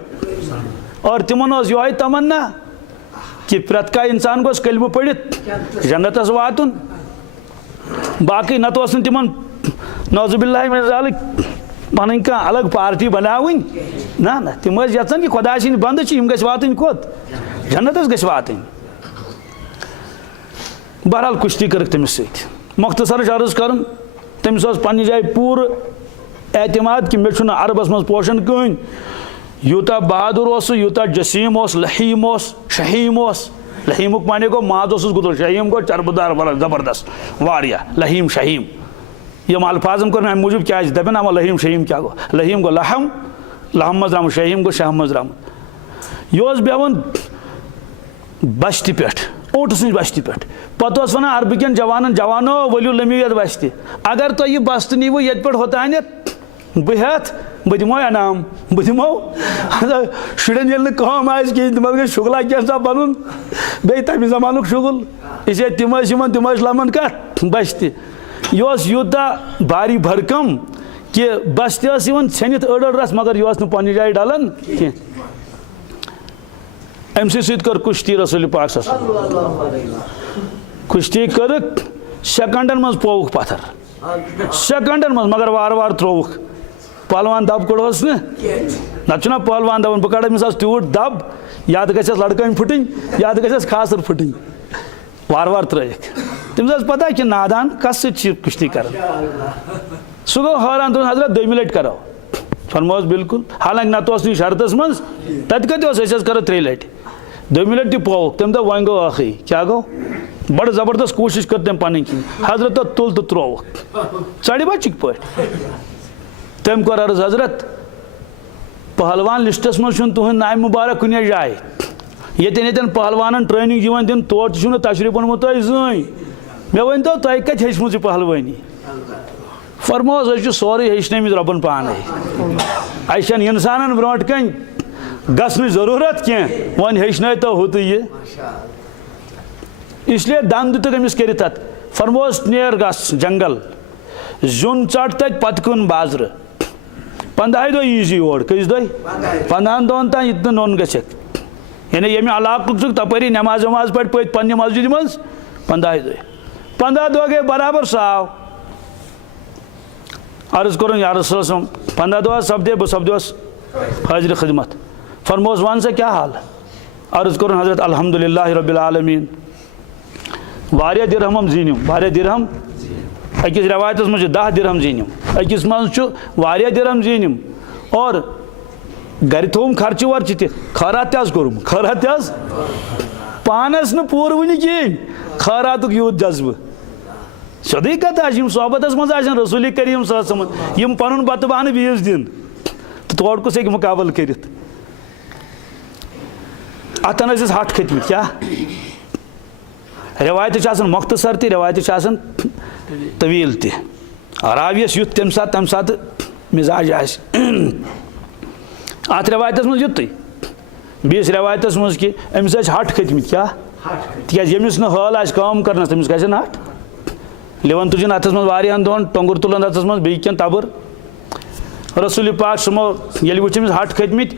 और तिमन यो तमन्ना कि प्रत का इंसान गोस कलम पढ़ित जन्नतस वातुन बाकी नत तिमन नौजुबिल्लाहि मिन ज़ालिक पन कह अलग पार्टी बनावन ना ना तिम यचान कि खुदा सिंद बंद गस वातन कोत जन्नतस गस वातन बहरहाल कुश्ती कर तमिस सत मुख्तसर अर्ज कर तमिस पन्ने जाए पूर एतमाद कि मे अरबस मज पोशन कहीं यूता बहादुर यूता जसीम लहीम शहीम लहीमुक माने गो माज गुदर शहीम गो चरबदार बड़ा जबरदस्त वारिया लहीम शहीम यम अल्फाजम कर अम मूजूब क्या दपन आमा लहीम शहीम क्या गो लहीम गो लहम लहम मज राम शहीम गो शाह मज राम यह बेवन बश्त पे ऊँट सज बश्त पे पत वन अरबकन जवानो वलियो लमीयत बश्त अगर तुह यह बस्त नीव ये पे होतान बह बह दिमो इनाम बह दिमो शुरन ये कम कहें तम गई शुगला क्या बन बे तमें जमान शुगल इसे तम लमन कत बश्त यह यूता भारी भरकम कि बश्त छनित अड़स मगर यह पन्ने जाए डलन कह अम कर कुश्ती रसूल पाक कुश्ती कर सेकंडन मज पोवुक पत्थर सेकंडन मज मगर वार वार त्रोवुक पहलवान दब कड़ोस ना पहलवान दपान बह कड़ अमिस तूट दब या तो गस लड़कन फुटन या तो गस खासर फुटन वार वार त्रयिक तमिस पता कि नादान कस कुश्ती कर सह गो हैरान तुम हजरत दमी लट करो फरमोस बिल्कुल हालांकि नत शरतस मज तत कत करो 3 लट दमी लट पोवुक तम दप वन गो आखी क्या गो बड़ जबरदस्त कोशिश कर तम पन कि हजरत तुल तो त्रोवुक चढ़ बचिक पे तम कर अर्ज हजरत पहलवान लिस्टस मज तुहद नाम मुबारक कुन जाए ये पहलवान ट्रेनिंग दिवान दिन तौर तशरीफ ओनमुत तुह जन मे वन तो तुह कत हेचम पहलवानी फरमोस सोरे हेचन रबन पान अन इंसान ब्रो कन गसन जरूरत कह वन हेचन तो हु तो ये इसलिए दम दुत अमिस कर फरमोस नेर गस जंगल जुन चट तत पत कुन बाजर 15 दह यी और कस दह 15 दोहन तान ये नोन गक यानी ये इलाक तपरी नमाज वमाज पे पे मस्जिद मज 15 दह गए बराबर साव अर्ज कर या रसूल 15 दह सपदे बह सपदोस हाजिर खिदमत फरमोस वन से क्या हाल अर्ज कर हजरत अल्हम्दुलिल्लाह रब्बिल आलमीन वारिया दिरहम जीनिम वारिया दिरहम अकिस रवायत मज 10 दिरहम जीनिम अकिस मज वारिया दिरहम जीनिम और घर थोम खर्च वर्च खैरात कोर्म खैरात पानस न पूर वन कहें खैरात यूत जज्बे सदी कत सोहबत मज रसूल करीम सम पन बत बहन बीस दिन तो तोड़ कुछ हे मुकाबल कर अतन हट खतमत क्या रवायत मुख्तसर तो रवायत तवील रावियस युत तम सात मिजाज अत रवायत मज युत बीस रवायत मज कि अमिस हट खतमत क्या तक यमिस हल आ काम कर तमिस गन हट लिवन तुजन अथस मज वारियान दोहन टोंगुर तुलन अथस मज बे कह तबर रसूल पाक समो ये वो हट खतमत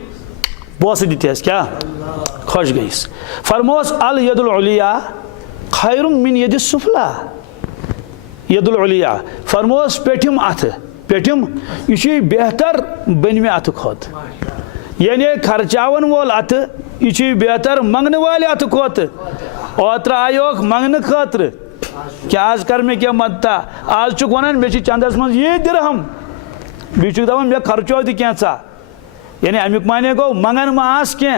पोस दित क्या खुश गईस फरमोस अल यदुल उलिया खैरुम मिन यदि सुफला यदुल उलिया फरमोस पेठिम अथ पेठिम यह बेहतर बनमे अथ खुद यानी खर्चावन वोल अथ यह बेहतर मंगने वाले अत खोत ओत्र आयोक मंगने खतर क्या आज कर मे क्या मदता आज चुक वन मे चंदस मज ये दिरहम बीच दपान मे खर्चो तह यानी अमुक माने गो मंगन मास क्या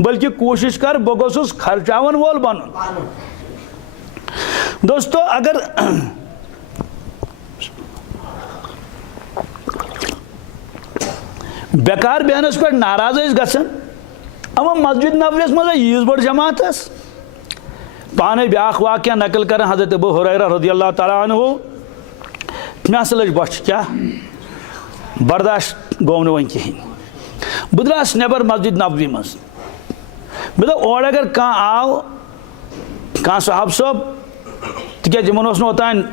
बल्कि कोशिश कर बह गोसुस खर्चावन वोल बन। दोस्तों अगर बेकार बहनस पे नाराज गसन अमा मस्जिद नबवियस मज यीज बड़ जमात पाने ब्या वाक़या नकल कर हज़रत अबू हुरैरा रज़ियल्लाहु ताला अन्हु मे हसा लज बश क्या बर्दाश्त गो वन कहें बह द्रास नबर मस्जिद नबवी मज मे दोप और अगर कह आव कह साहब सब तिक ओतान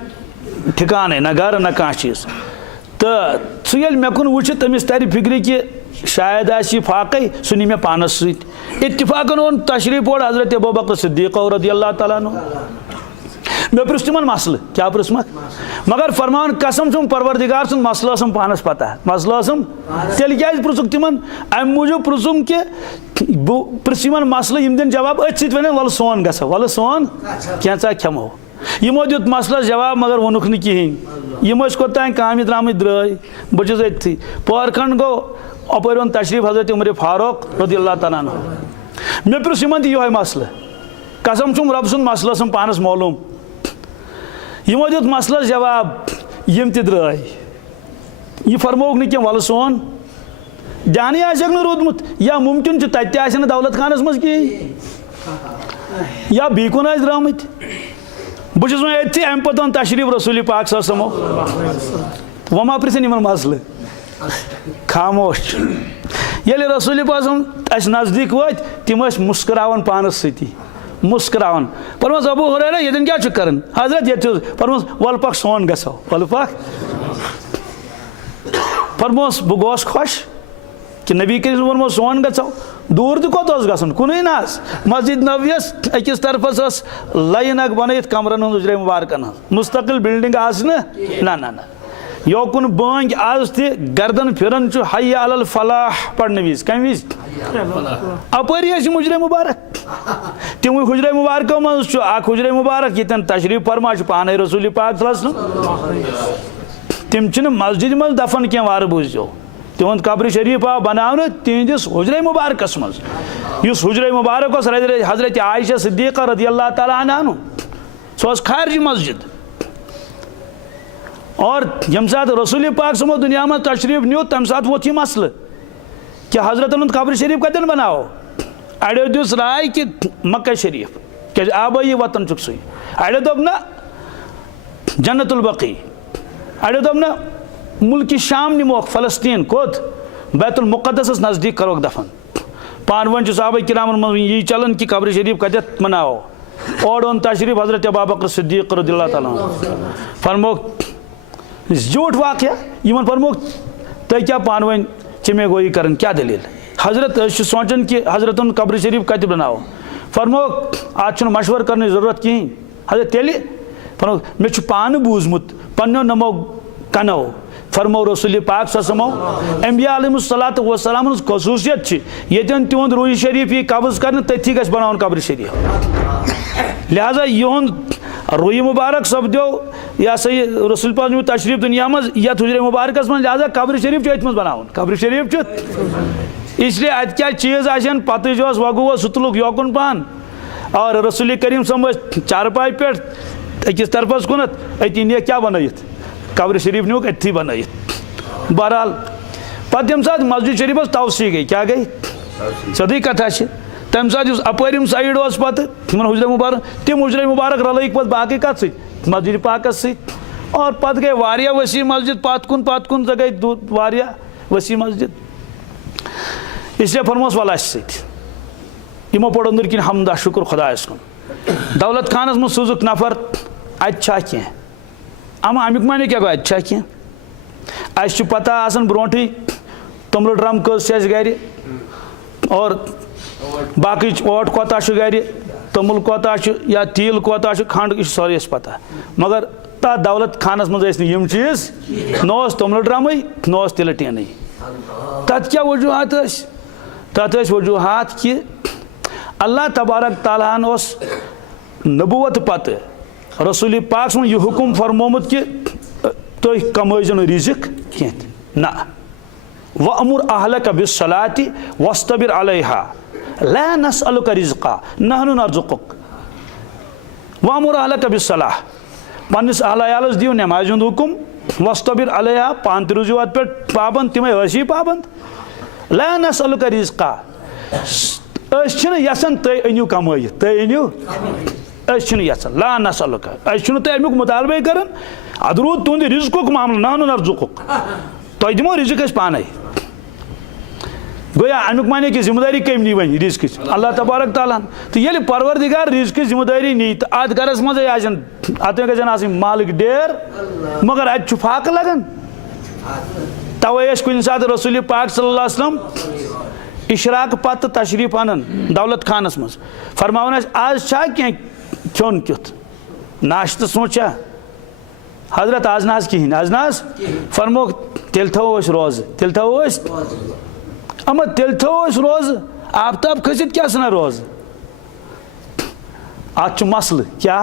ठिकाने न घर न कह चीज़ तो यल मे कुन वो तमिस तर फिक्र कि शायद आसि फाक़े सह नी मे पानस सत इत्तिफाकन ओन तशरीफ और हज़रत अबू बकर सिद्दीक़ रज़ियल्लाहु ताला अन्हु मे पृछ तिमन मसल क्या पृछमक मगर फरमान कसम छुम परवरदिगार सुन मसल पानस पता मसल तेल क्या पृछुक तिमन अम मूजूब पृछुम कि पृछन मसल यम दिन जवाब अथ वन वल सोन गो वल सोन क्या खेमो यमो दुत मसलस जवाब मगर वोनुक न कहें यम कोतान काम द्राम द्राय बहुत अथी पहर खंड गो अपर वन तशरीफ हज़रत उमर फारूक रज़ियल्लाहु ताला अन्हु मे पृछ यमन यो मसल कसम छुम रब सुन मसल पानस मालूम यमो दुत मसलस जवाब यम द्राय यह फरमोक न कह वल सोन जानी आसक न रोदमुत या मुमकिन तत दौलत खानस मज कहें या बीकुन द्रामत बहुत वन अम पे तशरीफ रसूल पाक समो वो मा पृन इन मसल खामोश ये रसूल पाक नज़दीक वत तम मुस्कुरावन पानस सती मुस्कुरावन परमस अबू हुरैरा ये क्या कर हजरत ये परमस वल पक सोन गो वल पक परमस बह गोस खुश कि नबी करीम वोनमो सोन गो दूर तोत गन कुन ना मस्जिद नबवियस अकिस तरफस लाइन बन कमरन उजरे मुबारकन मुस्तकिल बिल्डिंग ना ना ना योकुन बांग आज ति गर्दन फिरन हय्या अलल फलाह पढ़ने विज कम विज अपरी मुजरे मुबारक तम हुजरे मुबारक मज हुजरे मुबारक ये तशरीफ फरमा पान रसूल पाक तम मस्जिद मज दफन क्या वार बूझो तिहद कब्र शरीफ आव बनाने तिहदिस हुजरे मुबारकस मज हुजरे मुबारक हज़रत आयशा सिद्दीक़ा रज़ियल्लाहु ताला अन्हा सह खारिज मस्जिद और यम सात रसूल पाक समो दुनिया में तशरीफ न्यू तम सात वो थी मसल कि हजरत कब्र शरीफ कतन बनाओ अड़ो दिस राय कि मक्का शरीफ क्या आबाई वतन चुक सही अड़ो दोप ना जन्नतुल बकी अड़ो दोप ना मुल्क शाम निमोक फलस्तीन कोत बैतुल मुक़द्दस नज़दीक करोक दफन पान वन साहबा किरामन मन यही चलन कि कब्र शरीफ कत मनाओ और ओन तशरीफ हज़रत अबू बकर सिद्दीक़ रज़ियल्लाहु ताला फरमोक झूठ वाक़या यमन फरमोक तुम क्या पान वन चमे गोई कर क्या दलील हजरत सोचन कि हजरत कब्र शरीफ कत बनाओ फरमोक आज मशवर करने ज़रूरत कहीं हजरत तेल फरमोक मे पान बूझमुत पन्नो नमो कनो फरमो रसूल पाक समो अम्बिया अलैहिस्सलातु वस्सलाम खसूसियत यन तिहद रूह शरीफ यह कब्ज़ कर तथी गस बनावन कब्र शरीफ लिहाजा युंद रूह मुबारक सपदो यह सा यह रसूल पाक न्यू तशरीफ दुनिया मज ये हुजरे मुबारकस मज लिहाजा कब्र शरीफ अत मज बनावन कब्र शरीफ इसलिए अत क्या चीज़ आन पत वगु सह तुलुक योकुन पान और रसूल करीम सम चारपाई पे अकिस तरफस कुनत अति ने क्या बनत कब्र शरीफ न्यूक अथी बन बहरहाल पे यम सात मस्जिद शरीफ तवसी गई क्या गई सदी कथा तम सात अपरिम साइड पे हुजरे मुबारक तम हुजरे मुबारक रलैक पे बाकी कत मस्जिद पाकस और पे गई वारिया वसी मस्जिद पत कुन गई वारिया वसी मस्जिद इसलिए फरमोस वल समो पो अंदर किन हमदा शुक्र खुदायस कुन दौलत खानस मज सूजुक नफर अच्छा कह अमा अमुक माने क्या गो अच्छा कह अस पता आसान ब्रोटी तोमल ड्रम कस गर और बाकी ओट कोता गर तोमल कोता या तील कोता खंड यह सारे पता मगर तथ दौलत खानस मज यम चीज़ न तोमल ड्रम न तिल टीन तथ क्या वजूहत तथ वजूहत कि अल्लाह तबारक ताला ओस नबुवत पत रसूल पाक सुन यह हुकुम फरमोमुत कि तुम कमैजो रिजिक कह ना वअमुर अहलक बिस्सलाति वस्तबिर अलैहा ला नसअलुका रिज़्क़ा नहनु नरज़ुक़ुक वअमुर अहलक बिस्सलाह पन्निस अहल दियो नमाज हुंद हुकुम वस्तबिर अलैहा पान त रूजियो अत पे पाबंद तिमे हसी पाबंद ला नसअलुका रिज़्क़ा यसान तुम अनियो कमाई तुम अनियो यसान ला नसअलुका तुम अमुक मुतालबे कर अद रूद तुंद रिज़्क़ुक मामला नहनु नरज़ुक़ुक तुम दिमो रिज़्क़ पाने गोया अमुक माने कि जिम्मेदारी कम नी वन रिज़्क़ अल्लाह तबारक ताला तो ये परवरदिगार रिज़्क़ जिम्मेदारी नी तो अत गरस मज अत गजन मालिक डेर मगर अत फाक लगन तवे कुन सात रसूल पाक सल्लल्लाहु अलैहि वसल्लम इशराक पत तशरीफ अनन दौलत खानस मज फरमावन आज छा क्या खोन क्युत नाश्त सोचा हजरत आज नाज कहें आज नाज फरमो तेल थो रोज तेल थो अमा तेल थो रोज आफ्ताब खसित क्या सना रोज आज मसल क्या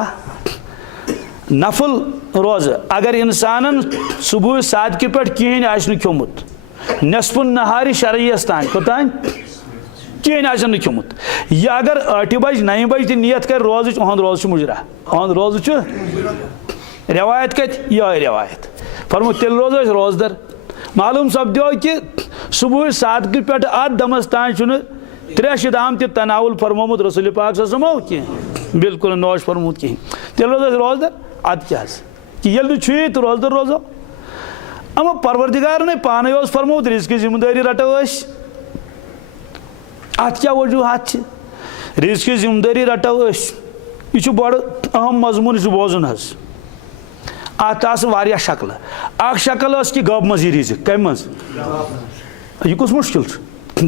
नफल रोज अगर इंसान सुबह 7 पे कहें खोमुत नस्फुन नहारी शरयस तान कोतान कहें खोमुत यह अगर 8 बज 9 बज नियत कर रोज अहद रोज मुजरा अहद रोज रिवायत कत यह रिवायत फरमो तेल रोज रोजदर मालूम सपदो कि सुबह 7 पे अत दमस तान 3 शिदाम तनाउल फरमोमुत रसूल पाक कह बिल्कुल नोश फरमोत कहें तेल रोज रोजदर अद क्या कि ये तो रोजदर रोजो अमा परवरदिगार ने पाने फरमोत रिज़्क़ जिम्मेदारी रटो अत क्या वजूहत रिज़्क़ जिम्मेदारी रटो यह बड़ अहम मजमून बोजन अत वारिया शक्ल अख शक्ल कि गब मजी रिज़्क़ कम मज यह कुछ मुश्किल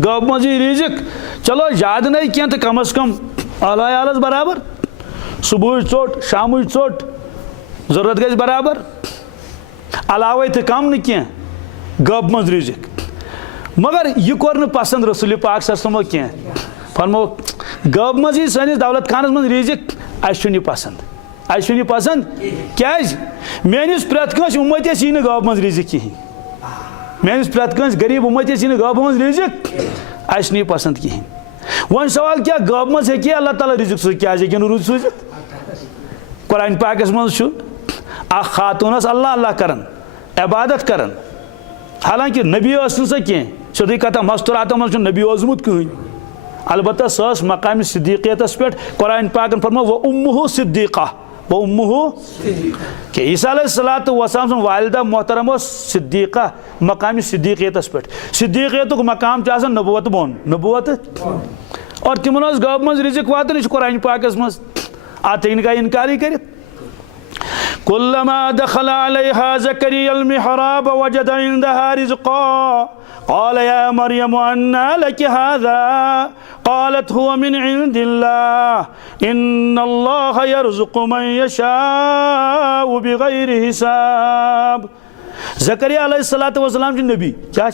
गब मजी रिज़्क़ चलो ज़्यादा नहीं क्या तो कम अज़ कम आलस बराबर सुबह चोट शाम चोट जरूरत गज बराबर अलावे तो कम न क्या गब मज रिज़्क़ मगर यह कोर पसंद रसूल पाक सल्लल्लाहु अलैहि वसल्लम क्या फरमो गब मज सनिस दौलत खानस मज रिज़्क़ अह पसंद अह पसंद क्या मेनिस प्रत कस उम्मत यी गब मज रिज़्क़ कहें मेनिस प्रत कस गरीब उम्मत यी गब मज रिज़्क़ अह पसंद कहें वन सवाल क्या गब मज हे अल्लाह ताला रिज़्क़ सूज क्या हे रूज सूजित कुरान पाकस मज खातूनस अल्लाह अल्लाह करन इबादत करन हालांकि नबी सह कह सोदी कथा मस्तुरात मज नबी ओसमुत कहीं अलबत्ता सह मकाम सिद्दीक़ियतस पे कुरान पाकन फरमा वो उम्मुहु सिद्दीक़ा वो उम्मुहु कि ईसा अलैहिस्सलातु वस्सलाम सं वालिदा मोहतरम सिद्दीक़ा मकाम सिद्दीक़ियतस पे सिद्दीक़ियतुक मकाम नबुवत बोन नबुवत और तिमन गब मज रिज़्क़ वातन कुरान पाकस मज अत इनकारी कर कुल्लमा दखल अलैहा ज़करियल मिहराब वजद इंदहा रिज़्क़ा क़ाल या मरियम अन्ना लकी हाज़ा क़ालत हुवा मिन इंदिल्लाह इन्नल्लाह यर्ज़ुक़ु मन यशाउ बिग़ैरि हिसाब ज़करिया अलैहिस्सलातु वस्सलाम नबी क्या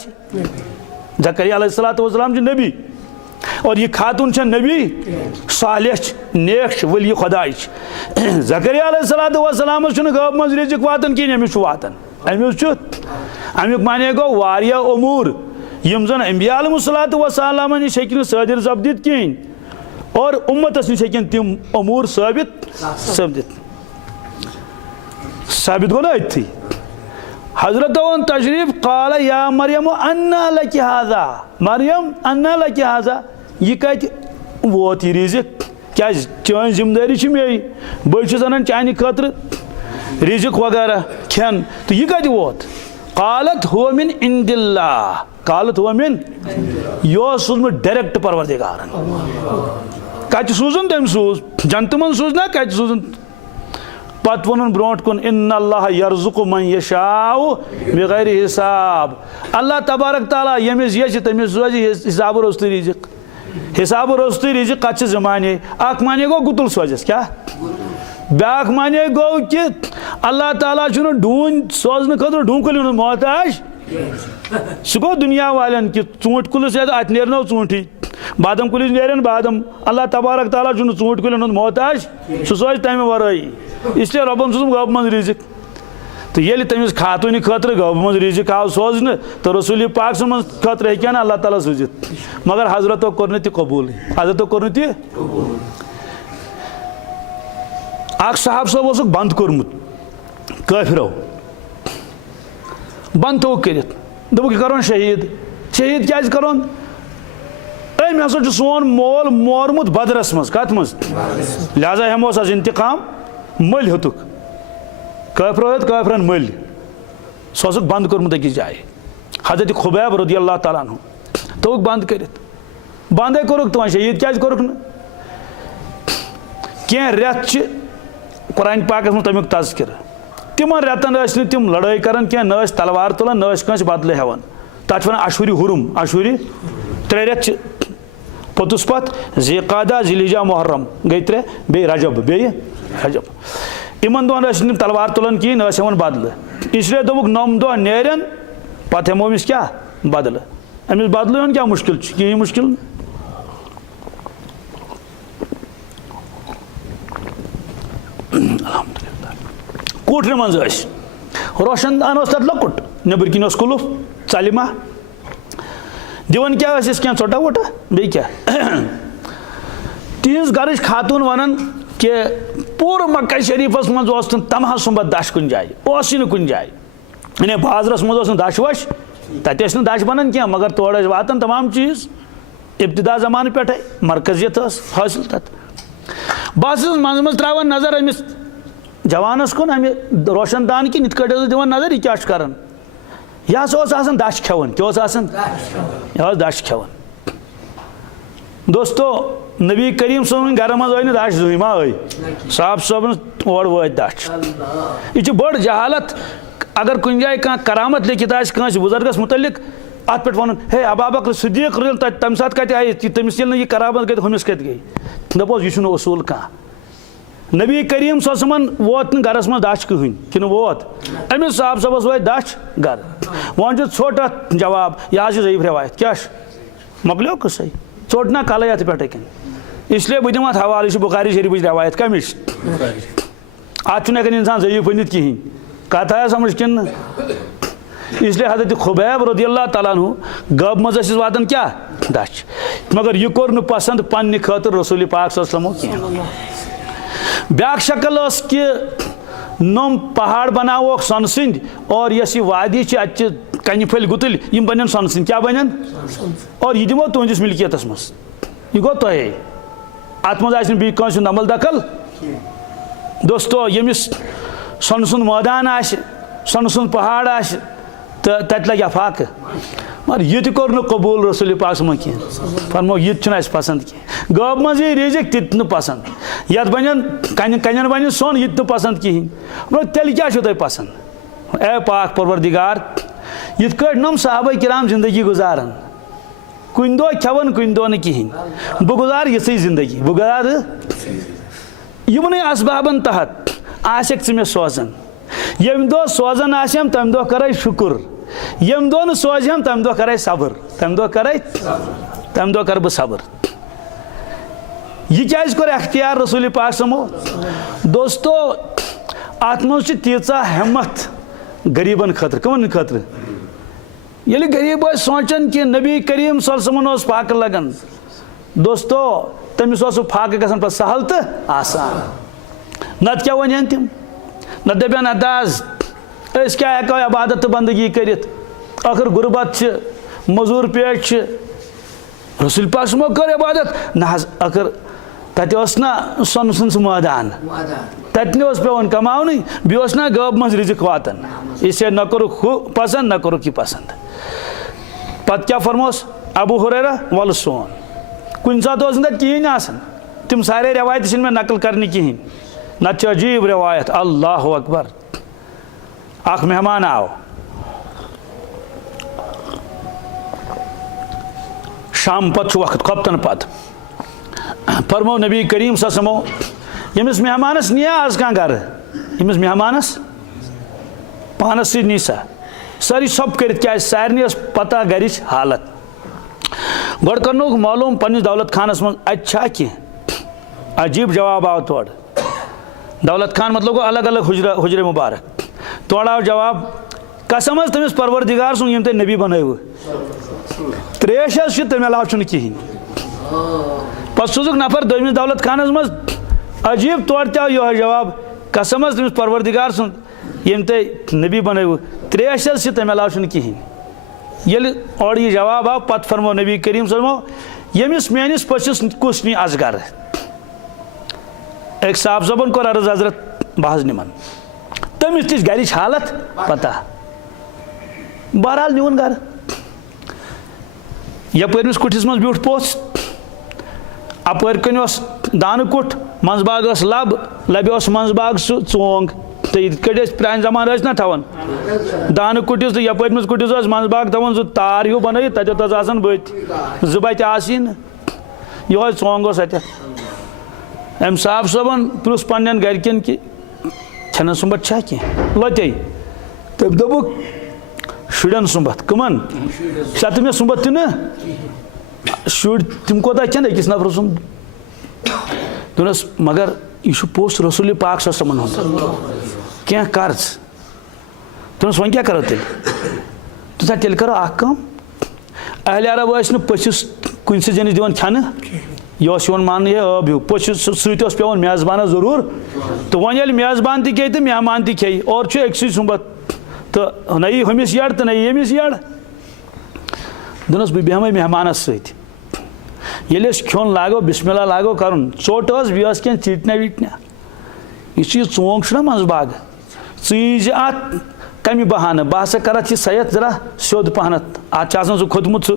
ज़करिया अलैहिस्सलातु वस्सलाम नबी और ये खातून नबी सालिह नेक वली खुदा ज़करिया अलैहिस्सलातु वस्सलाम गब मज रिज़्क़ वातन कहें अमिस वातन अमुक माने गो वारिया उमूर यम जन अंबिया अलैहिस्सलातु वस्सलाम निश हेकिन सादिर सपदित कहें और उम्मतस निश हेकिन तिम उमूर साबित गो ना अथी हजरत तशरीफ क़ाल या मरियम अन्ना लकी हाज़ा मरियम अन्ना लकी हाज़ा यह कत वोत यह रिज़्क़ क्या चन जिम्मेदारी मे बस अनान चाने खतर रिज़्क़ वगैरह खेन तो यह कत वोत क़ालत हुवा मिन इंदिल्लाह क़ालत हुवा मिन यह सूजमुत डायरेक्ट परवरदिगारन कत सूजन तम सूज जनत मन सूज ना कत सूजन पत वन ब्रोट कुन इन्नल्लाह यर्ज़ुक़ु मन यशाउ बिग़ैरि हिसाब अल्लाह तबारक ताला यमिस यह तमिस सोज हिसाब रोस्तु रिज़्क़ हिसाब रोस्तु रिज़्क़ कत ज़माने अख माने गो गुतुल सोजस क्या ब्याक माने गो कि अल्लाह ताला ढून सोजन खतर ढूंकुल मोहताज सह गो दुनिया वालन कि चूंट कुलस अत नेरनो चूंटी बादम कुलिस नेरन बादम अल्लाह तबारक ताला चुन ऊँट कुलन हुंद मोहताज सह सोच तमें वराई इसलिए रबन सोजम गब मज रिजिक तो ये तमिस खातून खतर गब मज रिजिक आव सोजन तो रसूल पाक सुन खतर हे अल्लाह ताला सूजित मगर हजरतों कोर तह कबूल हजरतों कोर तह अख साहब सब ओसुक बंद कोर्मुत काफिरों बंद थोक कर दोपक करोन शहीद शहीद क्या करोन अम हसा सोन मोल मोरमुत बदरस मज कत मज लिहाजा हमोस आज इंतकाम मल हेतुक काफिरों हेत काफिरन मल सह बंद कोर्मुत अकिस जाए हजरत खुबैब रदी अल्लाह ताला अन्हु थोक बंद कर बंदे कोरुक तो शहीद क्या कोरुक न कह रेत कुरान पाक में तमुक तज़किर तिमन रेतन तिम लड़ाई करान क्या न तलवार तुलान न कंस बदले हेवान तथ वन अशुरी हुरुम अशुरी 3 रेत पोतुस पत ज़िक़ादा ज़िलहिज्जा मुहर्रम गई 3 बे रजब बे रजब इन दोन तिम तलवार तुलान कहीं न हेवान बदले इसलिए दोपुक नम दह नेरन पत हेमो अमिस क्या बदले अमिस बदल क्या मुश्किल कहीं मुश्किल कूटर मज रोशन दान तथ लकुट नबर किन कुलुफ चलिमा दिवन क्या क्या चोटा वोटा बे क्या तिज घर खातून वन कि पूर मक्का शरीफस मज तमहा सुबह दश कुन जाए कुन जाए यानी बाजरस मज दश वश तत दश बनन क्या मगर तोड़ वातन तमाम चीज़ इब्तिदा जमान पे मरकजियत हासिल तथ बस मज मज त्रावान नजर अमिस जवानस कुन अमे रोशन दान कि इत दिवान नजर यह क्या करान यह दश खेवन क्या दश खेवन दोस्तों नबी करीम सोन घर मज आई दश जुमा आई साहब सोबन और वो दश यह बड़ जहालत अगर कुन जाए कह करामत लिखित आस बुजुर्गस मुतलिक अत पे वन हे अबू बकर सिद्दीक तम सात कत आई तमिस यह करामत गई हमिस कत गई दपोस यह असूल कह नबी करीम ससमन वोत गरस मज दश कहन कि वोत अमिस साहब सबस वो दश गर वन छोट अत जवाब यह ज़यीफ रवायत क्या मकलो कसे छोट ना कल अत पे इसलिए बह दिम हवाले बुखारी शरीफ रवायत कमिश अत इंसान ज़यीफ बनित कहें कत आया समझ कि इसलिए हजरत खुबैब रदी अल्लाह ताला अन्हु गब मज वातान क्या दश मगर यह कोर पसंद पन्ने खतर रसूल पाक सल्लल्लाहु अलैहि वसल्लम ब्याक शक्ल कि नम पहाड़ बनावोक सन सिंद और यस वादी अत कन फल गुतल यम बन सन सिंद क्या बन और यह दिमो तुहस मिल्कियत मज यह गो तहे अत मज बी अमल दखल दोस्तों यमिस सन सुंद मैदान सन सुंद पहाड़ तो तत लगे फाक मगर यह तोर कबूल रसूल पाक कह फरमो यह पसंद कह गब मज रिजिक ति पसंद ये बन कन बन सोन यह पसंद कहें तेल क्या तुम पसंद ए पाक परवरदिगार यिथ नम साहबा किराम जिंदगी गुजारान कुन दो खेवन कुन दो कहें बह गुजार यी जिंदगी बह गुजार यमन असबाबन तहत आसक मे सोजन यम दो सोजन आसम तम दो कर शुक्र यम दो न सोजम तम दो कर सब्र तम दो कर बह सब्र यह क्या कोर अख्तियार रसूल पाक समो दोस्तों अत मज तीचा हिम्मत गरीबन खतर कमन खतर ये गरीब सोचन कि नबी करीम सल्लल्लाहु फाक लगन दोस्तों तमिस फाक गसन पे सहल तो आसान नत क्या वन तम न दपान अदाज क्या हेको इबादत तो बंदगी करित आखिर गुरबत मजूर पेट रसूल पाक समो कर इबादत न आखिर तत ना सन सुन मैदान तत पे कमावन बेस ना गब मज रिजिक वातान इससे न करुक पसंद न करुक यह पसंद पत क्या फरमोस अबू हुरैरा वल सोन कुन सात तत कहें तम सारे रवायत में नकल करने कहें नत अजीब रवायत अल्लाह अकबर अख मेहमान आओ शाम पत वक्त कप्तन पत फरमो नबी करीम ससमो यमिस मेहमानस निया आज कह घर यमिस मेहमानस पानस सी नी सा सारी सब कर क्या सारे पता घर हालत गोड़ करनो मालूम पन्निस दौलत खानस मज अच्छा कि अजीब जवाब आव तोड़। दौलत खान मतलब अलग अलग हुजरे मुबारक तोड़ आव जवाब कसम तमिस परवरदिगार सुन यम ते नबी बनव त्रेश तम अलाव कहें पे सोजुक नफर दोमिस दौलत खानस मज अजीब तौर तव यह जवाब कसम तमिस परवरदिगार सुन यम ते नबी बनव त्रेश तम अलाव कहें ये और यह जवाब आव पत फरमो नबी करीम सल्लल्लाहु अलैहि वसल्लम यमिस मेनिस पचिस कुस नी अजगर एक साहब सबन कोर अर्ज हजरत बहज निमन तमिस तिस गरिच हालत पता बहरहाल निवन गर यपरमिस कुठिस मज ब्यूठ पोस अपर कन दान कुठ मंजबाग लबे मंजबाग सह चोंग तो ये प्रान जमान ना थवान दान कुटिस तो यपरमिस कुटिस मंजबाग थवान सह तार हूँ बन तथन बत बत यह चोंग अत अम साहब सबन पुरुष पन्न गरकन कि छन सुबत छा कह लते तम दोपुक शुरन सुबत कमन शत मे सुबत तह शुर तम कोता चन अकिस नफर सुम दोनस मगर यह पोस्ट रसूल पाक सल्लल्लाहु अलैहि वसल्लम क्या कर्ज दोनस वन क्या करो तेल करो कम अहल अरब पचिस कुन जनिस दिवान खान यह मान ये अब हूँ पचिस सत पे मेज़बान जरूर तो वन ये मेज़बान खे तो मेहमान खे और एक सुबत तो नई हमिस यड़ तो नई यमिस यड़ दोनस बह बेहमे मेहमानस सत खोन लागो बिस्मिल्लाह लागो कर चोट बह कह चीटना वीटना यह चोंग मंजबाग चीज अत कमी बहान बह हसा कर सयत जरा सोद पहनत अत सह खोतमुत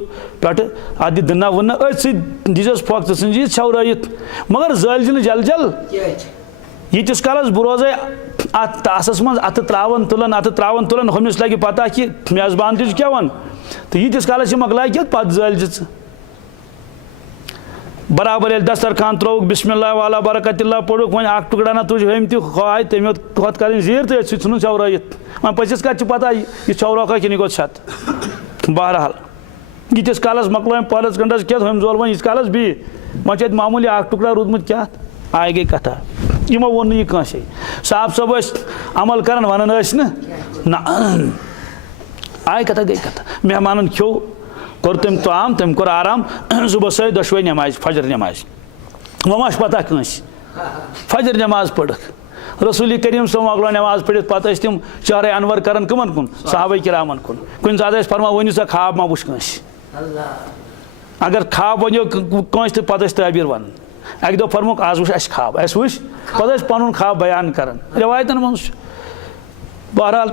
पे अत दना वना अथ दीजस फोक तो छवरत मगर जल जल जल यीतिस कालस बह रोजे अत तासस मज अत त्रावन तुलन हमिस लगे पता कि मेज़बान तुझ क्या वन तो यीतिस कालस मकलाय कि पत जल बराबर ये दस्तरखान त्रोक बिस्मिल्लाह वाला बरकतिल्लाह पढ़ुक वन टुकड़ा ना तुझ हम तय तमें कत कर जीर तो इन चवरत वन पचिस कत पता यह चवरोका कि गो छत बहरहाल यीतिस कालस मकल पालस गंडस क्या हम जोल वन यीस कालस बी वन मामूली टुकड़ा रूदमुत क्या आय गई कथा यमो वो यह कह साहब सब अमल कर वन ना आय कथा गई कथा मेहमान खो कोर तम ताम तम कोर आराम सुबह सही दशवे नमाज फजर नमाज वह पता कंस फजर नमाज पढ़ रसूल करीम सल्लल्लाहु नमाज पढ़ पे तम शहर अनवर कर कमन कुन साहबा किरामन कुन कुन सात फरमा वन सा खाब मा वुच कंस अगर खाब वो कंस तो पे ताबीर वन अक दो फरमुक आज वुच अस खाब अस वुच पे पन खाब बयान कर रिवायतन मज बहरहाल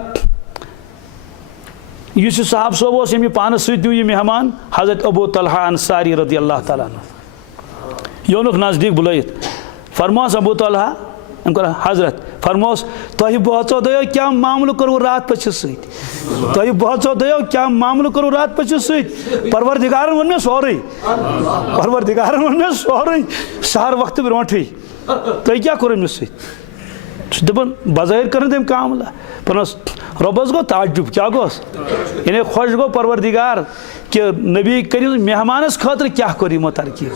इस साहब सोब यम पान सत यह मेहमान हजरत अबू तलहा अंसारी रदी अल्लाह ताला योनुक नज़दीक बुलायत फरमोस अबू तलहा हजरत फरमोस तुह बहचो दो क्या मामल करो रात पचिस सह बहचो दो क्या मामल करो रात पचिस सह परवरदिगार वन मे सोरे परवरदिगार वन मे सोरे सहर वक्त ब्रोट तुह क्या कोर अमिस दपान बज़ाहिर कर तम कामला पनस रबस गो ताजुब क्या गोस यानी खुश गो परवरदिगार कि नबी करीम मेहमानस खतर क्या कोर यमो तरकीब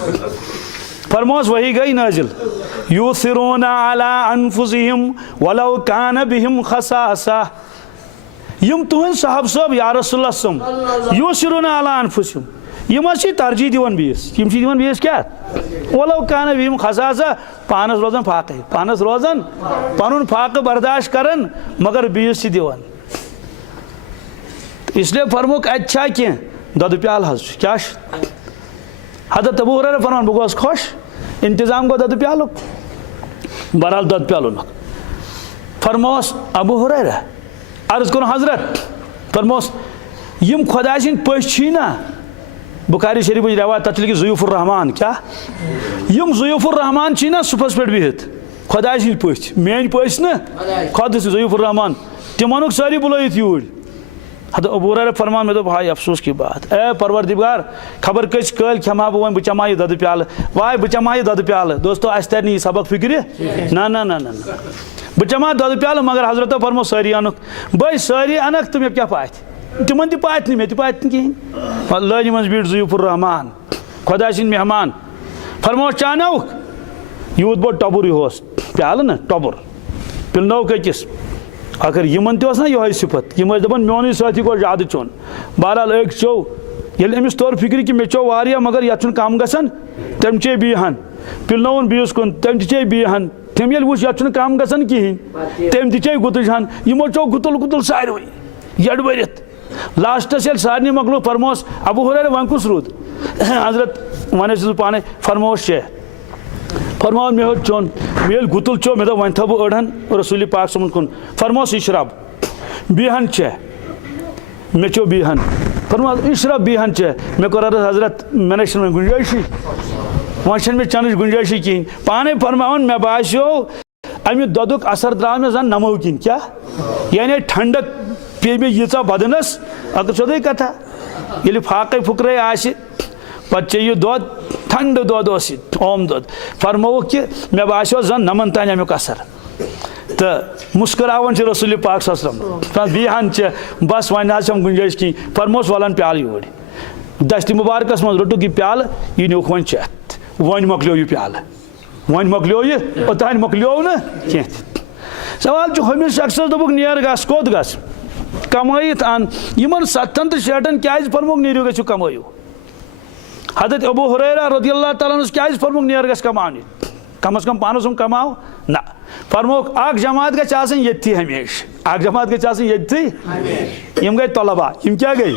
फरमोस वही गई नाजिल यूसिरूना अला अनफुसिहिम वलौ कान बिहिम खसासा यम तुहन साहब सब या रसूलुल्लाह सम यूसिरूना अला अनफुसिहिम यम तरजीह दिवन बीस यम दिवन बीस क्या वलौ कान बिहिम खसासा पानस रोजन फाक पानस रोजन पनुन फाक बर्दाश्त करन मगर बीस दिवन इसलिए फरमुक अच्छा कह दद प्याल क्या हजरत अबू हुरैरा फरमान बह गोस खुश इंतजाम गो दद प्यालुक बहरहाल दद प्यालुन फरमोस अबू हुरैरा अर्ज कर हजरत फरमोस यम खुदा सिंद पी ना बुखारी शरीफ रवायत तथ लिखि ज़ुयूफुर रहमान क्या यम ज़ुयूफुर रहमान ना सुफस पे बिहित खुदा सिंद पी मेन पस ना खुद ज़ुयूफुर रहमान तिम सारी बुलायत यूर हजरत अबू हुरैरा फरमान मे दोप हाय अफसोस की बात ए परवरदिगार खबर कस कल खमा बह वन बह चमा यह दद प्याल वाय बह चमा यह दद प्याल दोस्तों अस तर यह सबक फिक्र ना ना ना ना बह चमा दद प्याल मगर हजरत फरमो सारी अनुक बह सारी अनक तो मे क्या पात तिमन पात मे पात कहें लज मज बीट ज़ुयूफुर रहमान खुदा सिंद मेहमान फरमो चानव यूत बोड़ टबुर यह प्याल ना टबुर पिलनौ ककिस अगर यमन तह ना यह सिफत यम दपान मोन साथी गो ज्यादा चोन बहरहाल एक चो ये अमिस तौर फिक्र कि मे चो वारिया मगर ये कम गसन तम चे बीहन पिलनौन बीस कुन तम चे बीहन तम ये वुच ये कम गसन कहें तम चे गुतुजहन यमो चो गुतुल गुतुल सारे यड़ वरित लास्टस ये सारे मकलो फरमोस अबू हुरैरा वन कुस रूद हजरत वन पाने फरमोस चे फरमो मे चोन मे गुतुल चो मे वन थो बह अड़हन रसूल पाक समन कुन फरमोस इशरब बीहन चे मे चो बीहन फरमा इशरब बीहन चे मे कर हजरत मे गुंजाइशी वन मे चन गुंजाइशी कहें पाने फरमान मे बासो अमि दोदुक असर द्राव मे जन नमो किन क्या यानी ठंडक पे मे यीचा बदनस अगर सोदे कथा ये फाक फुक्रे आसि पे चे दोद ठंड दोद ओम दोद फरमो कि मे बासो जन नमन तान अमुक असर तो मुस्कुरावन रसूल पाक सल्लल्लाहु बीहन चे बस वन हम गुंजाइश की फरमोस वालन प्याल योर दस्त मुबारकस मज रोटुक यह प्याल यह नुक वन चेत वन मकलो यह प्याल वन मकलो यह ओतान मकलो ना कह सवाल हमिस शख्स दोपुक नेर गस कोत गस कमाइत अन इन 7 तो 6 क्या फरमुक नेरू गो कमायु हजरत अबू हुरैरा रज़ियल्लाहु तआला अन्हु क्या फरमुक नेर गस कमान कम अज कम पानस हम कमाओ ना फरमोक अख जमात गई ये हमेश अख जमात गई ये यम गई तलबा यम क्या गई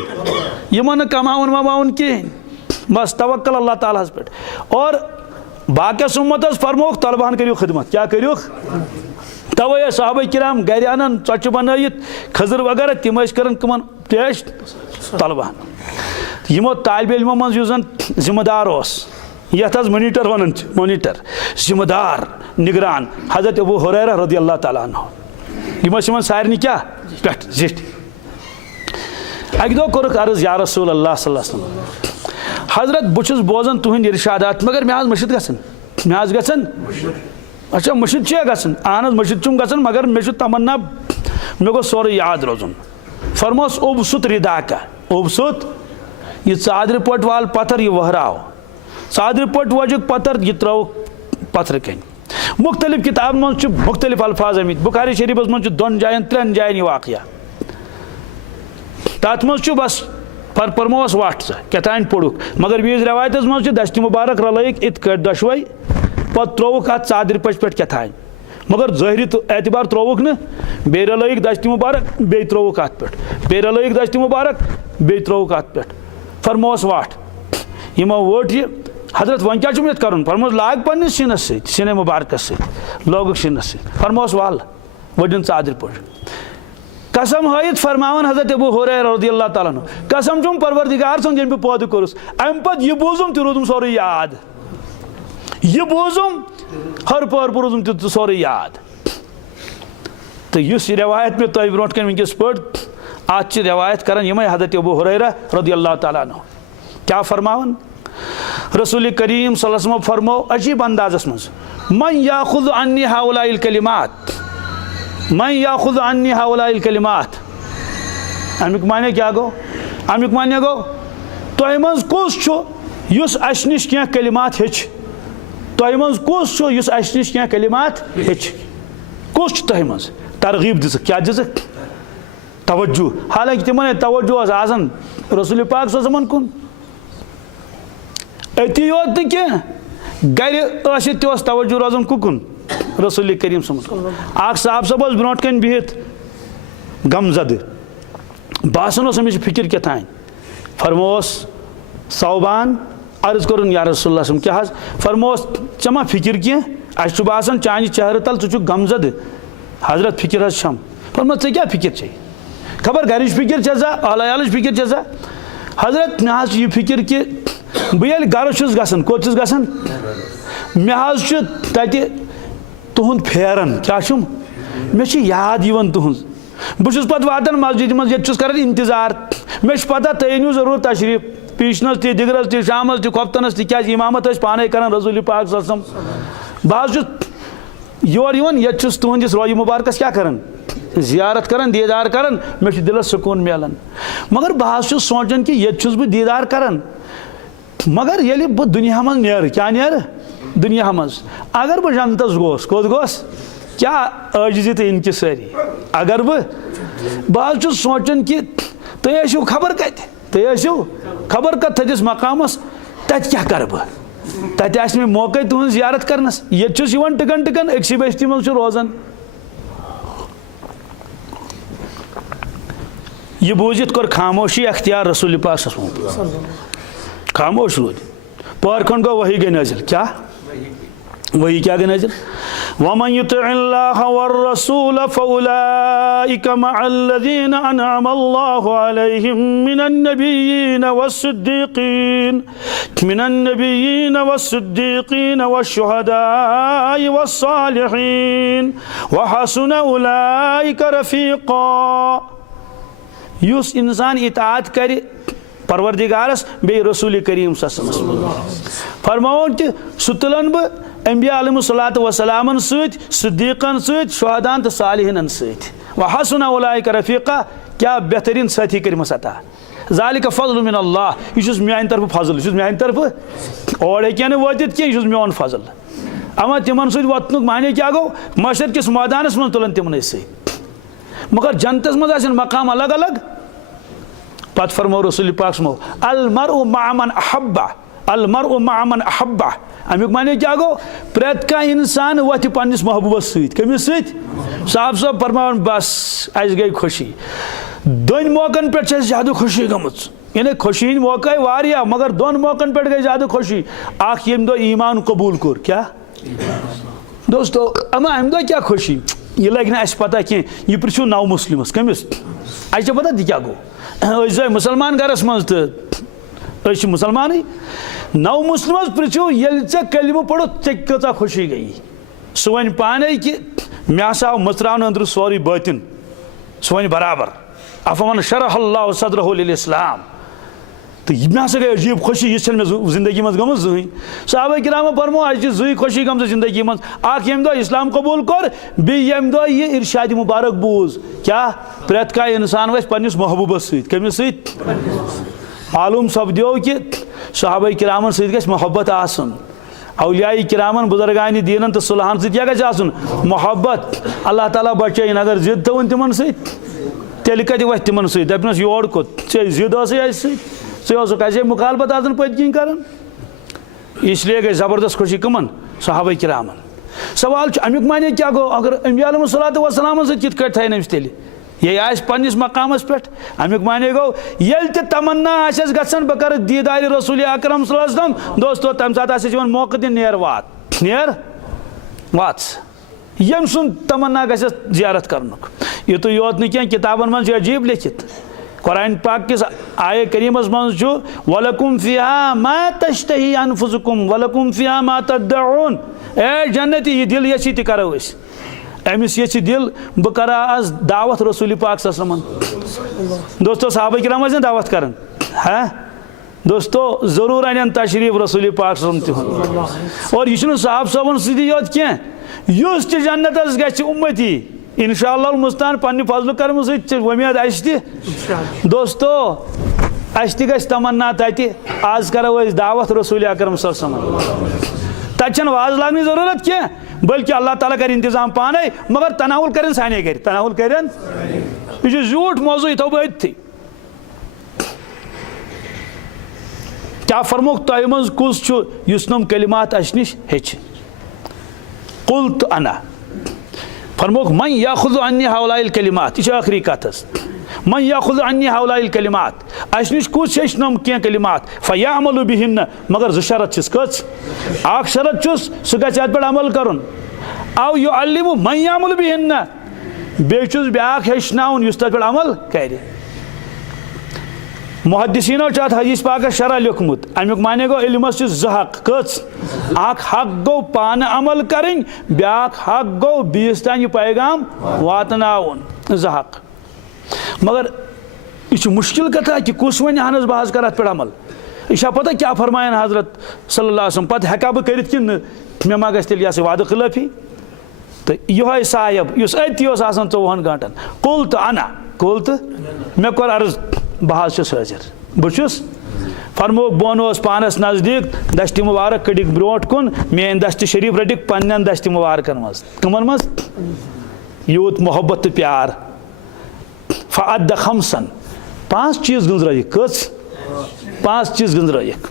यमन कमावन वमावन कहें बस तवक्कल अल्लाह ताला पे और बाक़ी उम्मत फरमोक तलबान करियो खिदमत क्या करियो तवे साहबा किराम गर अन चोच बनत खजर वगैरह तम कर पेश तलबान यमो तालिब इल्मो मज जन जिम्मेदार यथ मोनीटर वन मोनीटर जिम्मेदार निगरान हजरत अबू हुरैरा रज़ियल्लाहु तआला अन्हु यम सारे क्या पे जिट अक दो कोर अर्ज या रसूल अल्लाह सल्लल्लाहु अलैहि वसल्लम हजरत बुछुस बोजन तुहंद इरशादात मगर मे मशिद गसन मे गसन अच्छा मशिद गसन अहन मशिद गसन मगर मे तमन्ना मे गो सोरे याद रोजन फरमोस ओबसुत रिदा का ओबसुत यह चादर पट वाल पत्थर यह वहराव चादर पट वजुक पत्थर यह त्रो पत्थर कन मुख्तलिफ किताब मज मुख्तलिफ अल्फाज आमित बुखारी शरीफ मज 2 जायन 3 जायन यह वाक़या तथ मज बस परमोस वट कतान पोड़ुक मगर वीज रवायत मज दस्त मुबारक रलैक इत दशवे पे त्रोवुक अत चादर पच पे कतान मगर ज़ाहिरी एतबार त्रोवुक न बे रलैक दस्त मुबारक बे त्रोवुक अत पे बे रलैक दस्त मुबारक बे त्रोवुक अत पे फरमोस वट यमो वोट यह हजरत वन क्या ये कर फरमोस लाग पन्निस सिनस सिने मुबारकस लोग सिनस फरमोस वाल वडन चादर पट कसम हयत फरमावन हजरत अबू हुरैरा रज़ियल्लाहु तआला अन्हु कसम चुम परवरदिगार सुन यम पौध कोरुस अम पत यह बोजुम तो रोदुम सोरे याद यह बोजुम हर पहर रोदुम तो सोरे याद तो इस रवायत में तुम ब्रोट कन वनकस पट आज रवायत कर यम हजरत अबू हुरैरा रज़ियल्लाहु तआला अन्हु क्या फरमावन रसूल करीम सल्लल्लाहु अलैहि वसल्लम फरमो अजीब अंदाजस मज मन याखुज़ अन्नी हाउलाइल कलिमात मैं याखुज़ अन्नी हाउलाइल कलिमात अमिक माने क्या गो अमिक माने गो तोह मज कुस युस अस निश क्या कलिमात हेच तोह मज कुस युस अस निश क्या कलिमात हेच कुस तोह मज तरगीब दिस क्या दिस तवज्जो हालांकि तिमन तवज्जो आसन रसूल पाक सल्लल्लाहु अलैहि वसल्लम कुन अति योत कह गर तवज्जो रोजन कुकुन रसूल करीम साहब सब ब्रोट कन बिहित गमजद बासन अमिस फिक्र कतान फरमोस सौबान अर्ज कर या रसूल क्या फरमोस चमा फिक्र कह अस बासान चान चेहर तल चु गमजद हजरत फिक्र छम फरमो ऐ क्या फिक्र चे खबर घर फिक्र चा अहल फिक्र चा हजरत मे यह फिक्र कि बह गर गसन कोत गसन मे तत तुहद फेरन क्या मे याद तुहद बहुत पे वातान मस्जिद मज ये कर इंतजार मे पता तुम अनु जरूर तशरीफ पीशनस ती दिगरस ती शामस ती खोफ्तनस ती क्या इमामत पाने कर रसूल पाक बह योर ये तुहंदिस रोय मुबारकस क्या कर जियारत कर दीदार कर मे दिलस सुकून मिलान मगर बह सोचान कि ये बह दीदार कर मगर ये बह दुनिया मज नेर क्या नेर दुनिया मज अगर बह जन्नतस गोस कोत गोस क्या आजिजी तो इनकी सारी अगर बह सोचान कि तुम खबर कत तुम खबर कत थदिस मकामस तत क्या कर बह तत आस मे मौके तुहन जियारत करनस ये टिकन टिकन अक्सी बस्ती मज रोजान यह बूझित कर खामोशी अख्तियार रसूल पाक खामोश रोज पहर खंड गो वही गई नाजिल क्या वही क्या गई नाजिल वमन युतिअल्लाह वर्रसूल फउलाइका मअल्लज़ीना अनअमल्लाहु अलैहिम मिनन नबिय्यीन वश्शुहदाइ वस्सालिहीन व हसुन उलाइका रफीक़ा युस इंसान इताअत कर परवरदिगारस बे रसूल करीम फरमाओन कि सह तुलन बह अंबिया अलैहिस्सलातु वस्सलामन सत सिद्दीक़न सत शुहदान तो सालिहीन सत व हसुन उलाइका रफीक़ा क्या बेहतरीन साथी करमस अता ज़ालिका फ़ज़्लुम मिन अल्लाह यह म्यान तरफ फजल यह म्यान तरफ और हेन वातित कह यह मोन फजल अमा तिमन सत वतनुक माने क्या गो मशर किस मैदानस मज तुलन तिमन सत मगर जन्नतस मज आसन मकाम अलग अलग पत फरमो रसूल पाक समो अलमरउ मअ मन अहब्बा अलमरउ मअ मन अहब्बा अमुक माने क्या गो प्रेत का इंसान वथ पन्निस महबूबस सत कमिस सत साहब साहब फरमान बस अस गई खुशी दोन मौकन पे ज्यादा खुशी गमच यानी खुशी हंद मौका वारिया मगर दोन मौकन पे गई ज्यादा खुशी आख यम दो ईमान कबूल कोर क्या दोस्तों अमा अम दो क्या खुशी यह लग ना पता कह यह पृछो नव मुस्लिमस कमिस अस पता क्या गो मुसलमान घरस मज तो मुसलमान नव मुस्लिमस पृछो ये कलम पढ़ो चा खुशी गई सह वन पाने कि मे हसा आव मचरान अंदर सोरी बातिन सह वन बराबर अफमन शरह अल्लाह सदरहु लिल इस्लाम तो मे हसा गई अजीब खुशी यह मे जिंदगी मज गम जहन सहाबा किरामो फरमो अस जुई खुशी गम जिंदगी मज आख यम दो इस्लाम कबूल कर बम दो यह इरशाद मुबारक बूज क्या प्रेत का इंसान वस पन्निस महबूबस सत कमिस सत मालूम सपदियो कि सहाबा किरामन सत गछ मोहब्बत आसन औलिया किरामन बुजुर्गान दीनन तो सुलहन सत क्या गछ आसन मोहब्बत अल्लाह ताला बचाइन अगर जिद थवन तिमन सत तेल कत वथ तिमन सत दपनस योर कोत चे जिद चे मुखालबत आसन पत्किन कर इसलिए गई जबरदस्त खुशी कमन सहाबा किरामन सवाल अमुक माने क्या गो अगर अंबिया अलैहिस्सलातु वस्सलाम सत कित कट थन तेल ये आस पन्निस मकामस पे अमुक माने गो ये तमन्ना आसस गसन बह कर दीदार रसूल अकरम सल्लल्लाहु अलैहि वसल्लम दोस्तों तम सात आस मौका दिन नेर वात यम सुन तमन्ना गस जियारत करनुक यह तो योत न कह किताबन मज अजीब लिखित कुरान पाक किस आये करीमस मज वलकुम फिहा मा तश्तही अनफुसुकुम वलकुम फिहा मा तदउन ए जन्नती यह दिल यसी त करो अमिस ये दिल बह कर आज दावत रसूल पाक सल्लल्लाहु अलैहि वसल्लम दोस्तों सहाबा किराम दावत कर दोस्तों जरूर अन तशरीफ रसूल पाक सल्लल्लाहु और यह साहब साहबन सदी योत कह उस जन्नतस गि उम्मती इंशाअल्लाह मुस्तान पन्ने फजल कर्म उम्मीद अस दोस्तों अस गि तमन्ना तत आज करो दावत रसूल अकरम सल्लल्लाहु अलैहि वसल्लम तत वाज लागने जरूरत कह बल्कि अल्लाह ताला कर इंतजाम पाने मगर तनावुल कर साने गर तनावुल कर यह झूठ मौजू यह थो थी क्या फरमोक तय मज कुस नम कलिमात अस नश हेच कुल्त अना फरमोक मन याखुज़ु अन्नी हाउलाइल कलिमात यह आखिरी कथ मन याखुज़ु अन्नी हाउलाइल कलिमात अस नश कुस हेच नम कह कलिमात फयाअमलु बिहिन्न मगर जो शरत कच अख शरत सह गछ अत पे अमल कर आव युअल्लिमु मन याअमलु बिहिन्न बेचुस ब्याख हेचनाउन युस तत पे अमल कर मुहद्दिसीनो अत हदीस पाक शरह लिखमुत अमुक माने गो इल्मस जहक कच अख हक गो पान अमल करें ब्याख हक गो बीस तान पैगाम वातनाउन जहक मगर यह मुश्किल कथा कि कुस वन अहन बह कर अत पे अमल यह पता क्या फरमान हजरत सल्लल्लाहु अलैहि वसल्लम पत हेका बह कर मे मा गस तेल वाद खिलाफी तो यह साहब इस अति 24 घंटन कुल तो अना कुल तो मे कोर अर्ज बह हाजिर बहुस फरमो बोन पानस नजदीक दश्त मुबारक कड़िक ब्रोट कुन मेन दश्त शरीफ रटिक पन्न दश्त मुबारकन मज कमन मज यूत मोहब्बत प्यार फ़अद्द खमसन 5 चीज़ गुजराइक कस 5 चीज़ गुजराइक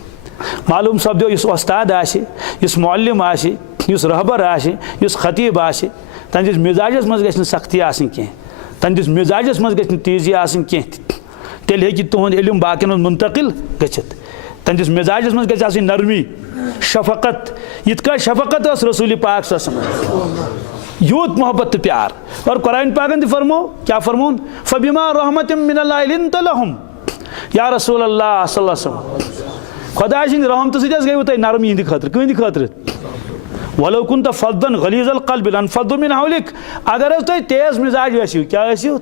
मालूम सपदो इस उस्ताद आशि इस मुअल्लिम आशि इस रहबर आशि इस खतीब आशि तंदिस मिजाजस मज गछ सख्ती आसिन के तंदिस मिजाजस मज गछ तेजी आसिन के तेल हेकि तुहंद इल्म बाकिन मुंतकिल गछित तंदिस मिजाजस मज गछ आसिन नरमी शफकत इतका शफकत अस रसूल पाक सल्लल्लाहु यूत मोहब्बत प्यार और कुरान पाकन फरमो क्या फरमोन फबिमा रहमतिम मिनल्लाहि लिंत लहुम या रसूल अल्लाह सल्लल्लाहु अलैहि वसल्लम खुदा सिंद रहमत सज गई तुम नरम इहंद खतर कहंद खतर वलो कुन फद्दन गलीज़ल क़ल्ब लनफ़द्दू मिन हौलिक अगर तुम तेज मिजाज आसियो क्या आसियो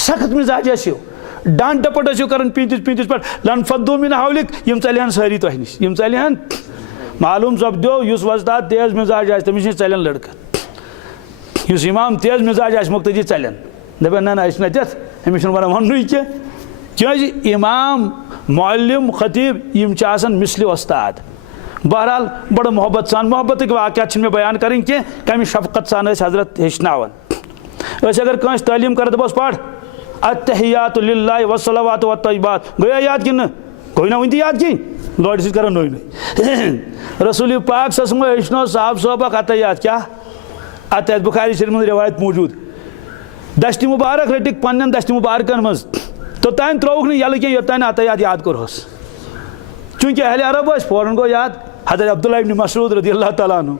सख्त मिजाज आसियो डांट डपट आसियो करन पींतिस पींतिस पर लनफ़द्दू मिन हौलिक यम चलहन सारी तुह निश यम चलहन मालूम सपदो युस वस्ताद तेज मिजाज आस तमिस चलन लड़का युस इमाम तेज मिजाज आस मुक्तदी चलन दपन ना अस नतत अमिस वन क्या इमाम मुअल्लिम खतीब यम मिसल उस्ताद बहरहाल बड़ मोहब्बत सान मोहब्बत वाक़यात मे बयान करें कि कम शफकत सान हजरत हेचनावन अगर कंस तालीम कर दपस पढ़ अत्तहियातु लिल्लाहि वस्सलावातु वत्तय्यिबात गया याद कि कोई ना वन याद कहीं लड़ सर नो रसूल पाक ससमो हेचनो साहब सोबक अत्तहियात क्या अत्तहियात बुखारी शरीफ में रिवायत मौजूद दश्त मुबारक रटिक पन्न दश्त मुबारकन मज तो तान त्रोक न यल कह योतान अत्तहियात याद करहस चूंकि अहले अरब फौरन गो याद हज़रत अब्दुल्ला इब्न मसऊद रज़ियल्लाहु तआला अन्हु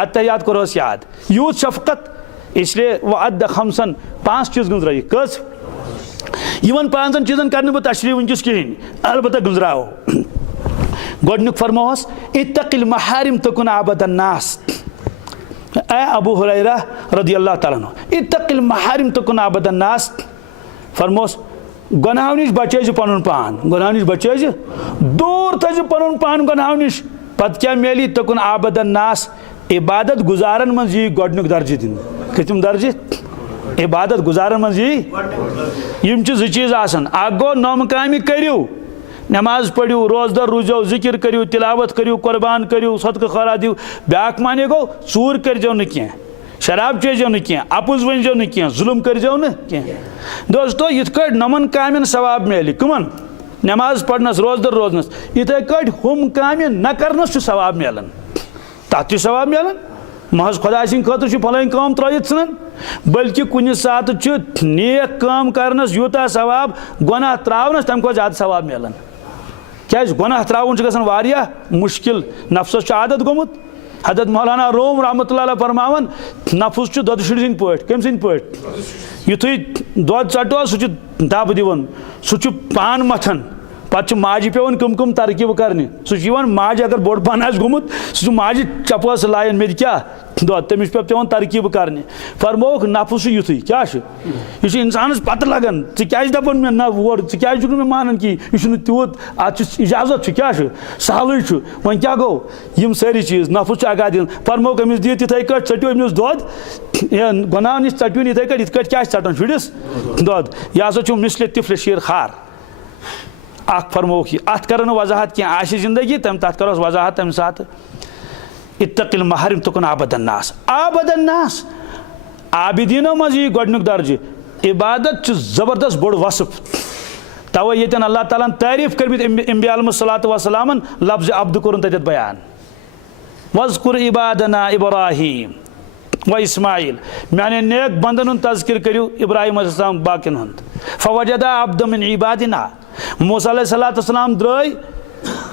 अत्तहियात करहस याद यूत शफकत इसलिए वअद्द खमसन 5 चीज़ गुजराई कस यमन 5 चीज़न कर बह तशरीह वनकिस कहें अलबत्ता गुजराओ गोडनुक फरमोस इत्तकिल महारिम तकुन आबदन नास ए अबू हुरैरा रज़ियल्लाहु तआला अन्हु इत्तकिल महारिम तकुन आबदन नास फरमोस गुनाह नश बचे पन पान गुनाह नश बचे दूर थज पन पान गुनाह नश पत क्या मिली तकुन आबदन नास इबादत गुजारन मज यी गोडनुक दर्ज दिन कतम दर्ज इबादत गुजारन मज यी यम ज चीज आसन अख गो नम कामि करियो नमाज पढ़ियो रोजदर रूजो जिक्र करियो तिलावत करियो कुर्बान करियो सदका खैरात दियो ब्याक माने गो चूर करजो न कह शराब चेजो न कह अपुज वनजो न कह जुल्म करजो न कह दोस्तों यिथ कट नमन कामन सवाब मिले कमन नमाज पढ़नस रोजदर रोजनस इथे कट हम काम न करनस सवाब मिलान तथ सवाब मिलान महज खुदा सिंद खतर फलान काम त्रित सन बल्कि कुछ सात नेक काम करनस यूता सवाब गुनाह त्रावनस तम खो ज्यादा सवाब मिलान क्या गुनाह त्रावन गसान वारिया मुश्किल नफ्सस आदत गोमुत हजरत मौलाना रोम रहमतुल्लाह अलैह फरमावन नफस दोद शुर सिंद पट कम सिंद पट युथुई दोद चटो सह दब दिवन सह पान मथन पे माजि पेवन कम कम तरकीब करने सह माज अगर बोड़ पान गोमुत सह माजि चपस लायन मे क्या दोद तमिस पे पेवन तरकीब करने फरमोक नफस युथुई क्या यह इंसानस पत लगन क्या दपान मे ना वोर क्या मे मानन कि यह तूत अत इजाजत क्या सहल वन क्या गो यम सारी चीज नफस आगा दिन फरमोक अमिस दी तिथे कट चटो अमिस दोद गुनाह नश चटवन इथे कट इत क्या चटान शुरिस दोद यह हसा मिसल तिफल शीर खार अख फरमोक अत कर वजाहत क्या आश जिंदगी तम तथ करो वजाहत तम साथ इत्तकिल महरिम तकुन आबदन नास आबिदीनो मज यी गोडनुक दर्ज इबादत जबरदस्त बोड़ वसफ तवे यन अल्लाह ताला तारीफ करमित अंबिया अलैहिस्सलातु वस्सलामन लफ्ज अब्द कोरन तत बयान वज़कुर इबादना इब्राहीम व इस्माइल माने नेक बंदन तज़किर करियो इब्राहीम अलैहिस्सलाम बाकिन हुंद फवजदा अब्द मिन इबादिना मूसा अलैहिस्सलाम द्रय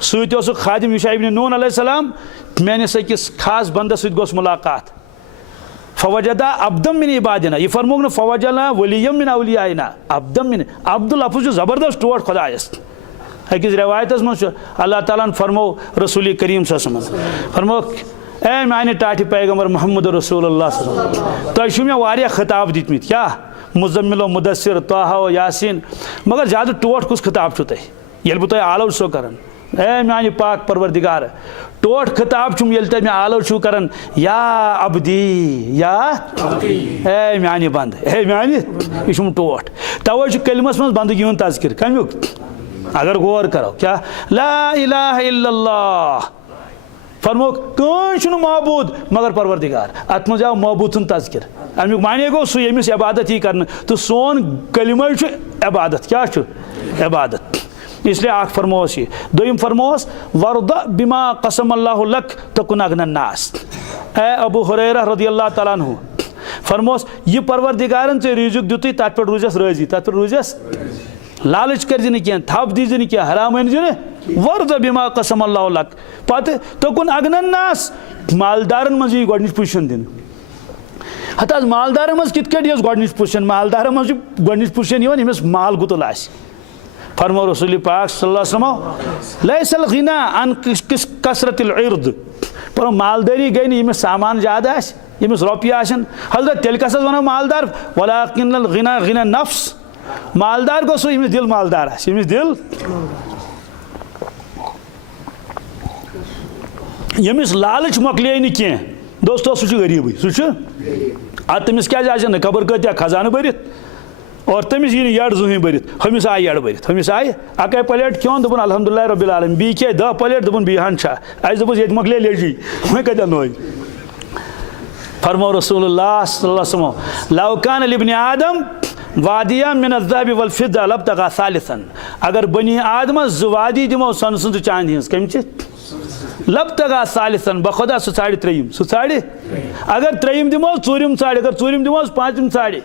सत खादिम युशा इब्न नून अलैहिस्सलाम मेनिस अकिस खास बंदस सत गोस मुलाकात फवजदा अब्दम मिन इबादिना यह फरमोग न फवजना वलियम मिन औलियाइना अब्दम मिन अब्दुल लफ्ज़ जबरदस्त टोट खुदायस अकिस रिवायतस मज अल्लाह ताला फरमो रसूल करीम सल्लल्लाहु फरमो ए माने टाटि पैगंबर मोहम्मद रसूलुल्लाह तुम मे वारिया खिताब दितमित क्या मुजम्मिल मुदस्सिर ताहा यासीन मगर ज्यादा टोट कुछ खिताब छु तह ये बह आलो सो कर ए माने पाक परवरदिगार टोट खिताब छुम ये तह मे आलो छु कर या अब्दी या ए माने बंद ए माने यह टोट तवे कलमस मज बंदगी हुंद तज़किर कमुक अगर गौर करो क्या ला इलाहा इल्लल्लाह फरमो कौन महबूद मगर परवरदिगार अत मज आव महबूद सुन तज़किर अमुक माने गो सह यमिस इबादत ही कर तो सोन कलिमा इबादत क्या इबादत इसलिए आख फरमोस ये दोम फरमोस वर्द बिमा कसम अल्लाह लक तकुन अगनन नास ए अबू हुरैरा रदियल्लाहु तआला अन्हु फरमोस ये परवरदिगारन चे रिजुक दुतु तत पे रोजस राजी तत पे रोजस लालच कर कह थप दीज कह हराम अन वर्द बिमा कसम अल्लाह लक पत तकुन अगनन नास मालदारन मज गोडनिच पोजिशन दिन हत मालदार मज कित गोडनिच पोजिशन मालदार मज गोडनिच पोजिशन यमिस माल गुतुल आस फरमो रसूल पाक सल्लल्लाहु अलैहि वसल्लम लैसल गिना अन कसरतिल इर्द पर मालदारी गई नहीं यमिस सामान ज्यादा आस यमिस रुपये आसन हजरत तेल कस वन मालदार वलाकिन गिना गिना नफ्स मालदार गो सो यमिस दिल मालदार आस यमिस दिल यमिस लालच मकले नहीं कह दोस्तों सह गरीब सह तमिस क्या आसन कबर कत्या खजान भरित और तमिस यी यड़ जुहें भरित हमिस आय यड़ भरित हमिस आय अकै प्लेट क्यों दोपन अल्हम्दुलिल्लाह रब्बिल आलमीन बी खे 10 प्लेट दोपन बीहान अस दोपस ये मकले लेजी वह कत्या नोय फरमो रसूलुल्लाह सल्लल्लाहु अलैहि वसल्लम लौ कान लिब्नि आदम वादिया मिन अज़्ज़हबि वल फिद्दा लब्तगा सालिसन अगर बनी आदमस जो वादी दिमो सन सुंद चांदी हंस कम लब्तगा सालिसन बखुदा सह साढ़े त्रेयम सह साढ़े अगर त्रेयम दिमो चूरिम साढ़े अगर चूरिम दिमो पांचम साढ़े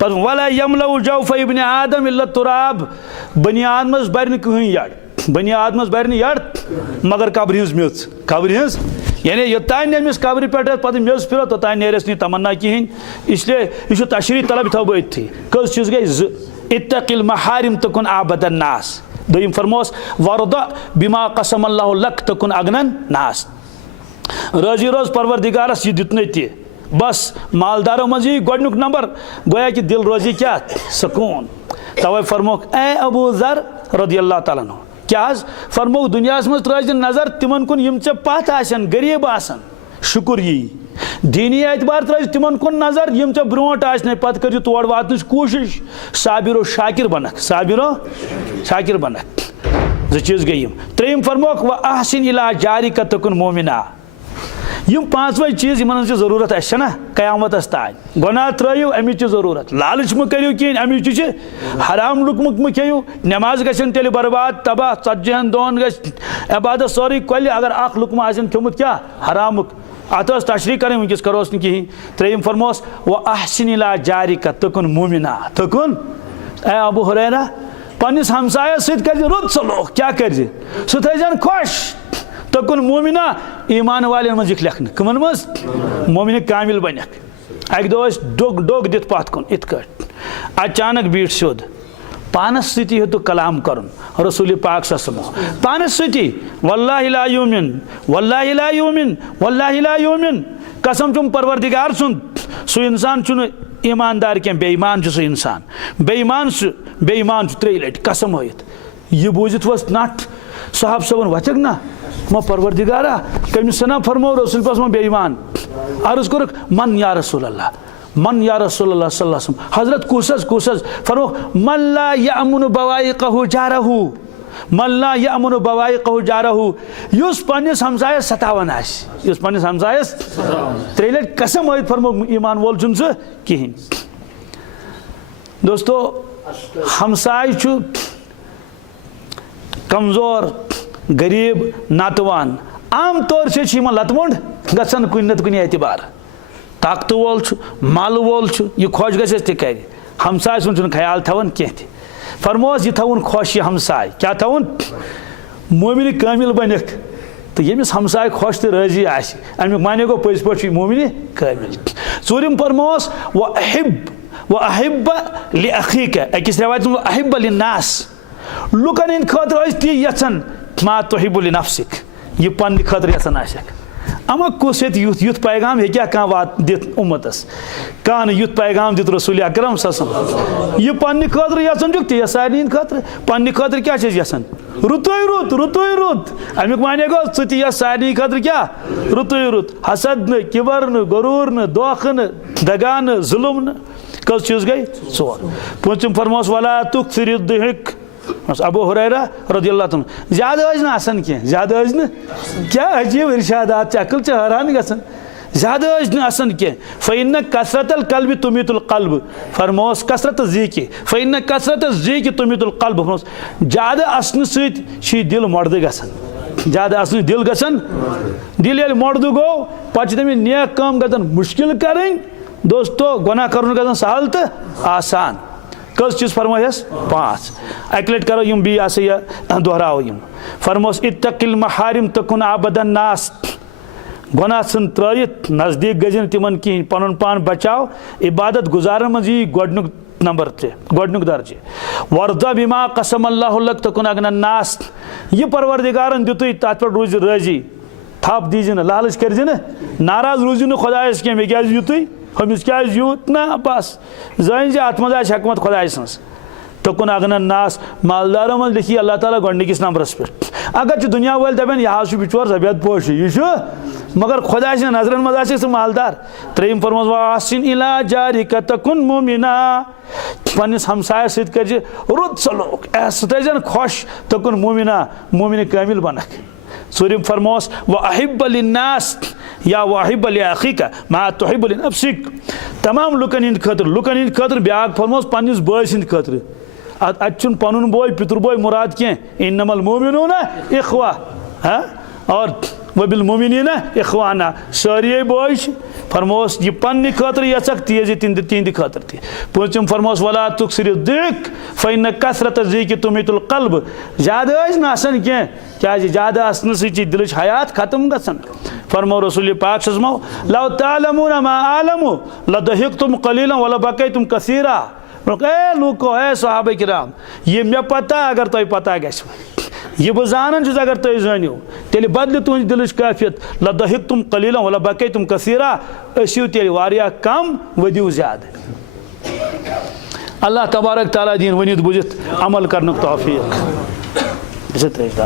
पर वला यमलउ जौफ इब्न आदम इल्ला तुराब बनी आदमस बर कहीं यड़ बनी आदमस बर यड़ मगर कब्र हज मेज कब्र हज यानी योतान अमिस कब्र पे पे मेज फिर तोतान नेरस नी तमन्ना कहें इसलिए यह तशरी तलब थो बह कस चीज गई इत्तकिल महारिम तकुन आबदन नास दोम फरमोस वर्द बिमा कसम अल्लाह लक तकुन अगनन नास राजी रोज परवरदिगारस यह दितन तह बस मालदारों मज गोडनुक नंबर गोया कि दिल रोजी क्या सुकून तवे फरमोक ए अबू ज़र रदियल्लाहु तआला अन्हु क्या फरमोक दुनिया मज त्रज नजर तिमन कुन यम पथ आसन गरीब आसन शुक्र यी दीनी एतबार त्रज तिमन कुन नजर यम ब्रोट आसने पत कर तोड़ वातन कोशिश साबिरो शाकिर बनक साबिरो शाकिर बनक जो चीज गई त्रेम फरमोक व अहसिन इला जारिका तकुन मोमिना यम पांचवे चीज इन जरूरत ना कयामत तान गुनाह त्रो अमिच जरूरत लालच मो करो कहें अमिच हराम लुकमुक मो खेव नमाज गन तेल बर्बाद तबाह 40 दोन गबादत सोरी कल अगर अख लुकम आसन थोमुत क्या हरामुक अत तशरी करें वनकस करोस न कहें त्रेम फरमोस व अहसिन इला जारिका तकुन मोमिना तकुन ए अबू हुरैरा पन्निस हमसायस सत कर रुत सलूक क्या कर सह थन खुश तकुन मोमिना ईमान वाले मज लेखन कमन मज मोमिन कामिल बनक अक दो डोग दित पत कुन इत अचानक बीठ सोद पानस सती हेतु कलाम करन रसूल पाक सल्लल्लाहु पानस सती वल्लाहि ला युमिन वल्लाहि ला युमिन वल्लाहि ला युमिन कसम तुम परवरदिगार सुन सु इंसान चुन ईमानदार के बेईमान सु इंसान बेईमान 3 लट कसम होत यह बूझित वस नट साहब सबन वचक ना मो परवरदिगारा कमिस सना फरमो रसूल पास मो बेईमान अर्ज कर मन या रसूल अल्लाह मन या रसूल अल्लाह सल्लल्लाहु अलैहि वसल्लम हजरत कुसस फरमो मल्ला यअमुन बवाइकहु जारहु मल्ला यअमुन बवाइकहु जारहु युस पन्निस हमसायस सतावन आस युस पन्निस हमसायस 3 लट कसम होइत फरमो ईमान वोल छुन सह कहीं दोस्तों हमसाय छु कमजोर गरीब नातवान आम तौर से लतमुंड गसन कुन नत कुन एतबार ताकत वोल माल वोल यह खुश गस तक हमसाय सुन ख्याल थवन कह फरमोस यह थवन खुश यह हमसाय क्या थवन मोमिन कामिल बनक तो यमिस हमसाय खुश तो राजी आस अमुक माने गो पज पे मोमिन कामिल चूरिम फरमोस व अहिब लिअखीक अकिस रवायत व अहिब लिन्नास लुकन इन खतर ती यन मा तुहिब्बु लिनफ्सिक यह पन्न खतर यन आशक अमा कुस युथ पैगाम हे कह वात दित उम्मतस कह युथ पैगाम दित रसूल अकरम सल्लल्लाहु यह पन्न खतर यन जुक ती सारे खतर पन्न खतर क्या यन रुतु रुत अमुक माने गो ती सारे खतर क्या रुत हसद न किबर न गरूर न दोख न दगा न जुल्म न कस चीज गई 4 पूछम फरमोस वला तुक्सिर दुहिक अबू हुरैरा रज़ियल्लाहु अन्हु ज़्यादा ना आसान क्या ज़्यादा ना क्या अजीब इरशादात अकल हैरान गसन ज़्यादा ना आसान क्या फ़इन्न कसरतल कल्बि तुमीतुल क़ल्ब फरमोस कसरत ज़ीकी फ़इन्न कसरत ज़ीकी तुमीतुल क़ल्ब फरमोस ज़्यादा आसन सि दिल मर्द गसन ज़्यादा आसन दिल गसन दिल ये मर्द गो पच तमिस नेक काम गसन मुश्किल करें दोस्तों गुनाह करन गसन सहल तो आसान कस चीज फरमायस 5 अक लट करो यम बी दोहराओ यम फरमोस इत्तकिल महारिम तकुन आबदन नास गुनाह सन त्रयित नजदीक गजन तिमन की पनुन पान बचाओ इबादत गुजारन मज गोडनुक नंबर ते गोडनुक दर्जे वर्दा बिमा कसम अल्लाह लक तकुन अगन नास ये परवरदिगारन दितु तत पर रोज राजी थप दीजिए लालच करजे नाराज रोजू न खुदायस के मे क्या युतु हमिस क्या यूत ना बस जान जे अत मज हकमत खुदाय सन्स तकुन अगन नास मालदारों मज लिखी अल्लाह ताला गोडनिकिस नंबरस पे अगर दुनिया वाल दपन यह बिचोर जबियत पोश यह मगर खुदा नजरन मज सह मालदार त्रेम फरमोस वासिन इला जारिक तकुन मुमिना पन्निस हमसाय सत कर रुत सलूक सह तजन खुश तकुन मुमिना मुमिन कामिल बनक सूर्य फरमोस व अहिब्ब लिन्नास या वाहिब्ब लिअखीका मा तुहिब्बु लिनफ्सिक तमाम लुकन हिंद खतर ब्याक फरमोस पन्निस बॉयस हिंद खतर अचुन पनुन बोय पितुर बोय मुराद क्या इन्नमल मोमिनूना इख्वा हाँ और वबिल मोमिनीना इख्वाना सारी बोय फरमोस यह पन्ने खतर यचक तेज तिंद खतर ती पूछम फरमोस वला तुक्सिर दिक फ़इन्न कसरत ज़ीकी तुमीतुल क़ल्ब ज़्यादा ना आसन क्या क्या ज़्यादा आसन से दिल हयात खत्म गसन फरमो रसूल पाक सजमो लौ तालमूना मा आलमु लदहिक्तुम क़लीलन व लबकैतुम कसीरा लूको है सहाबा किराम ये मे पता अगर तुम पता गो यह बह जान अगर तुम जानो तेल बदल तुज दिल काफियत लदहिक्तुम क़लीलन व लबकैतुम कसीरा ऐसियो तेल वारिया कम वदियो ज्यादा अल्लाह तबारक ताला दीन वनित बुझित अमल करनुक तौफीक।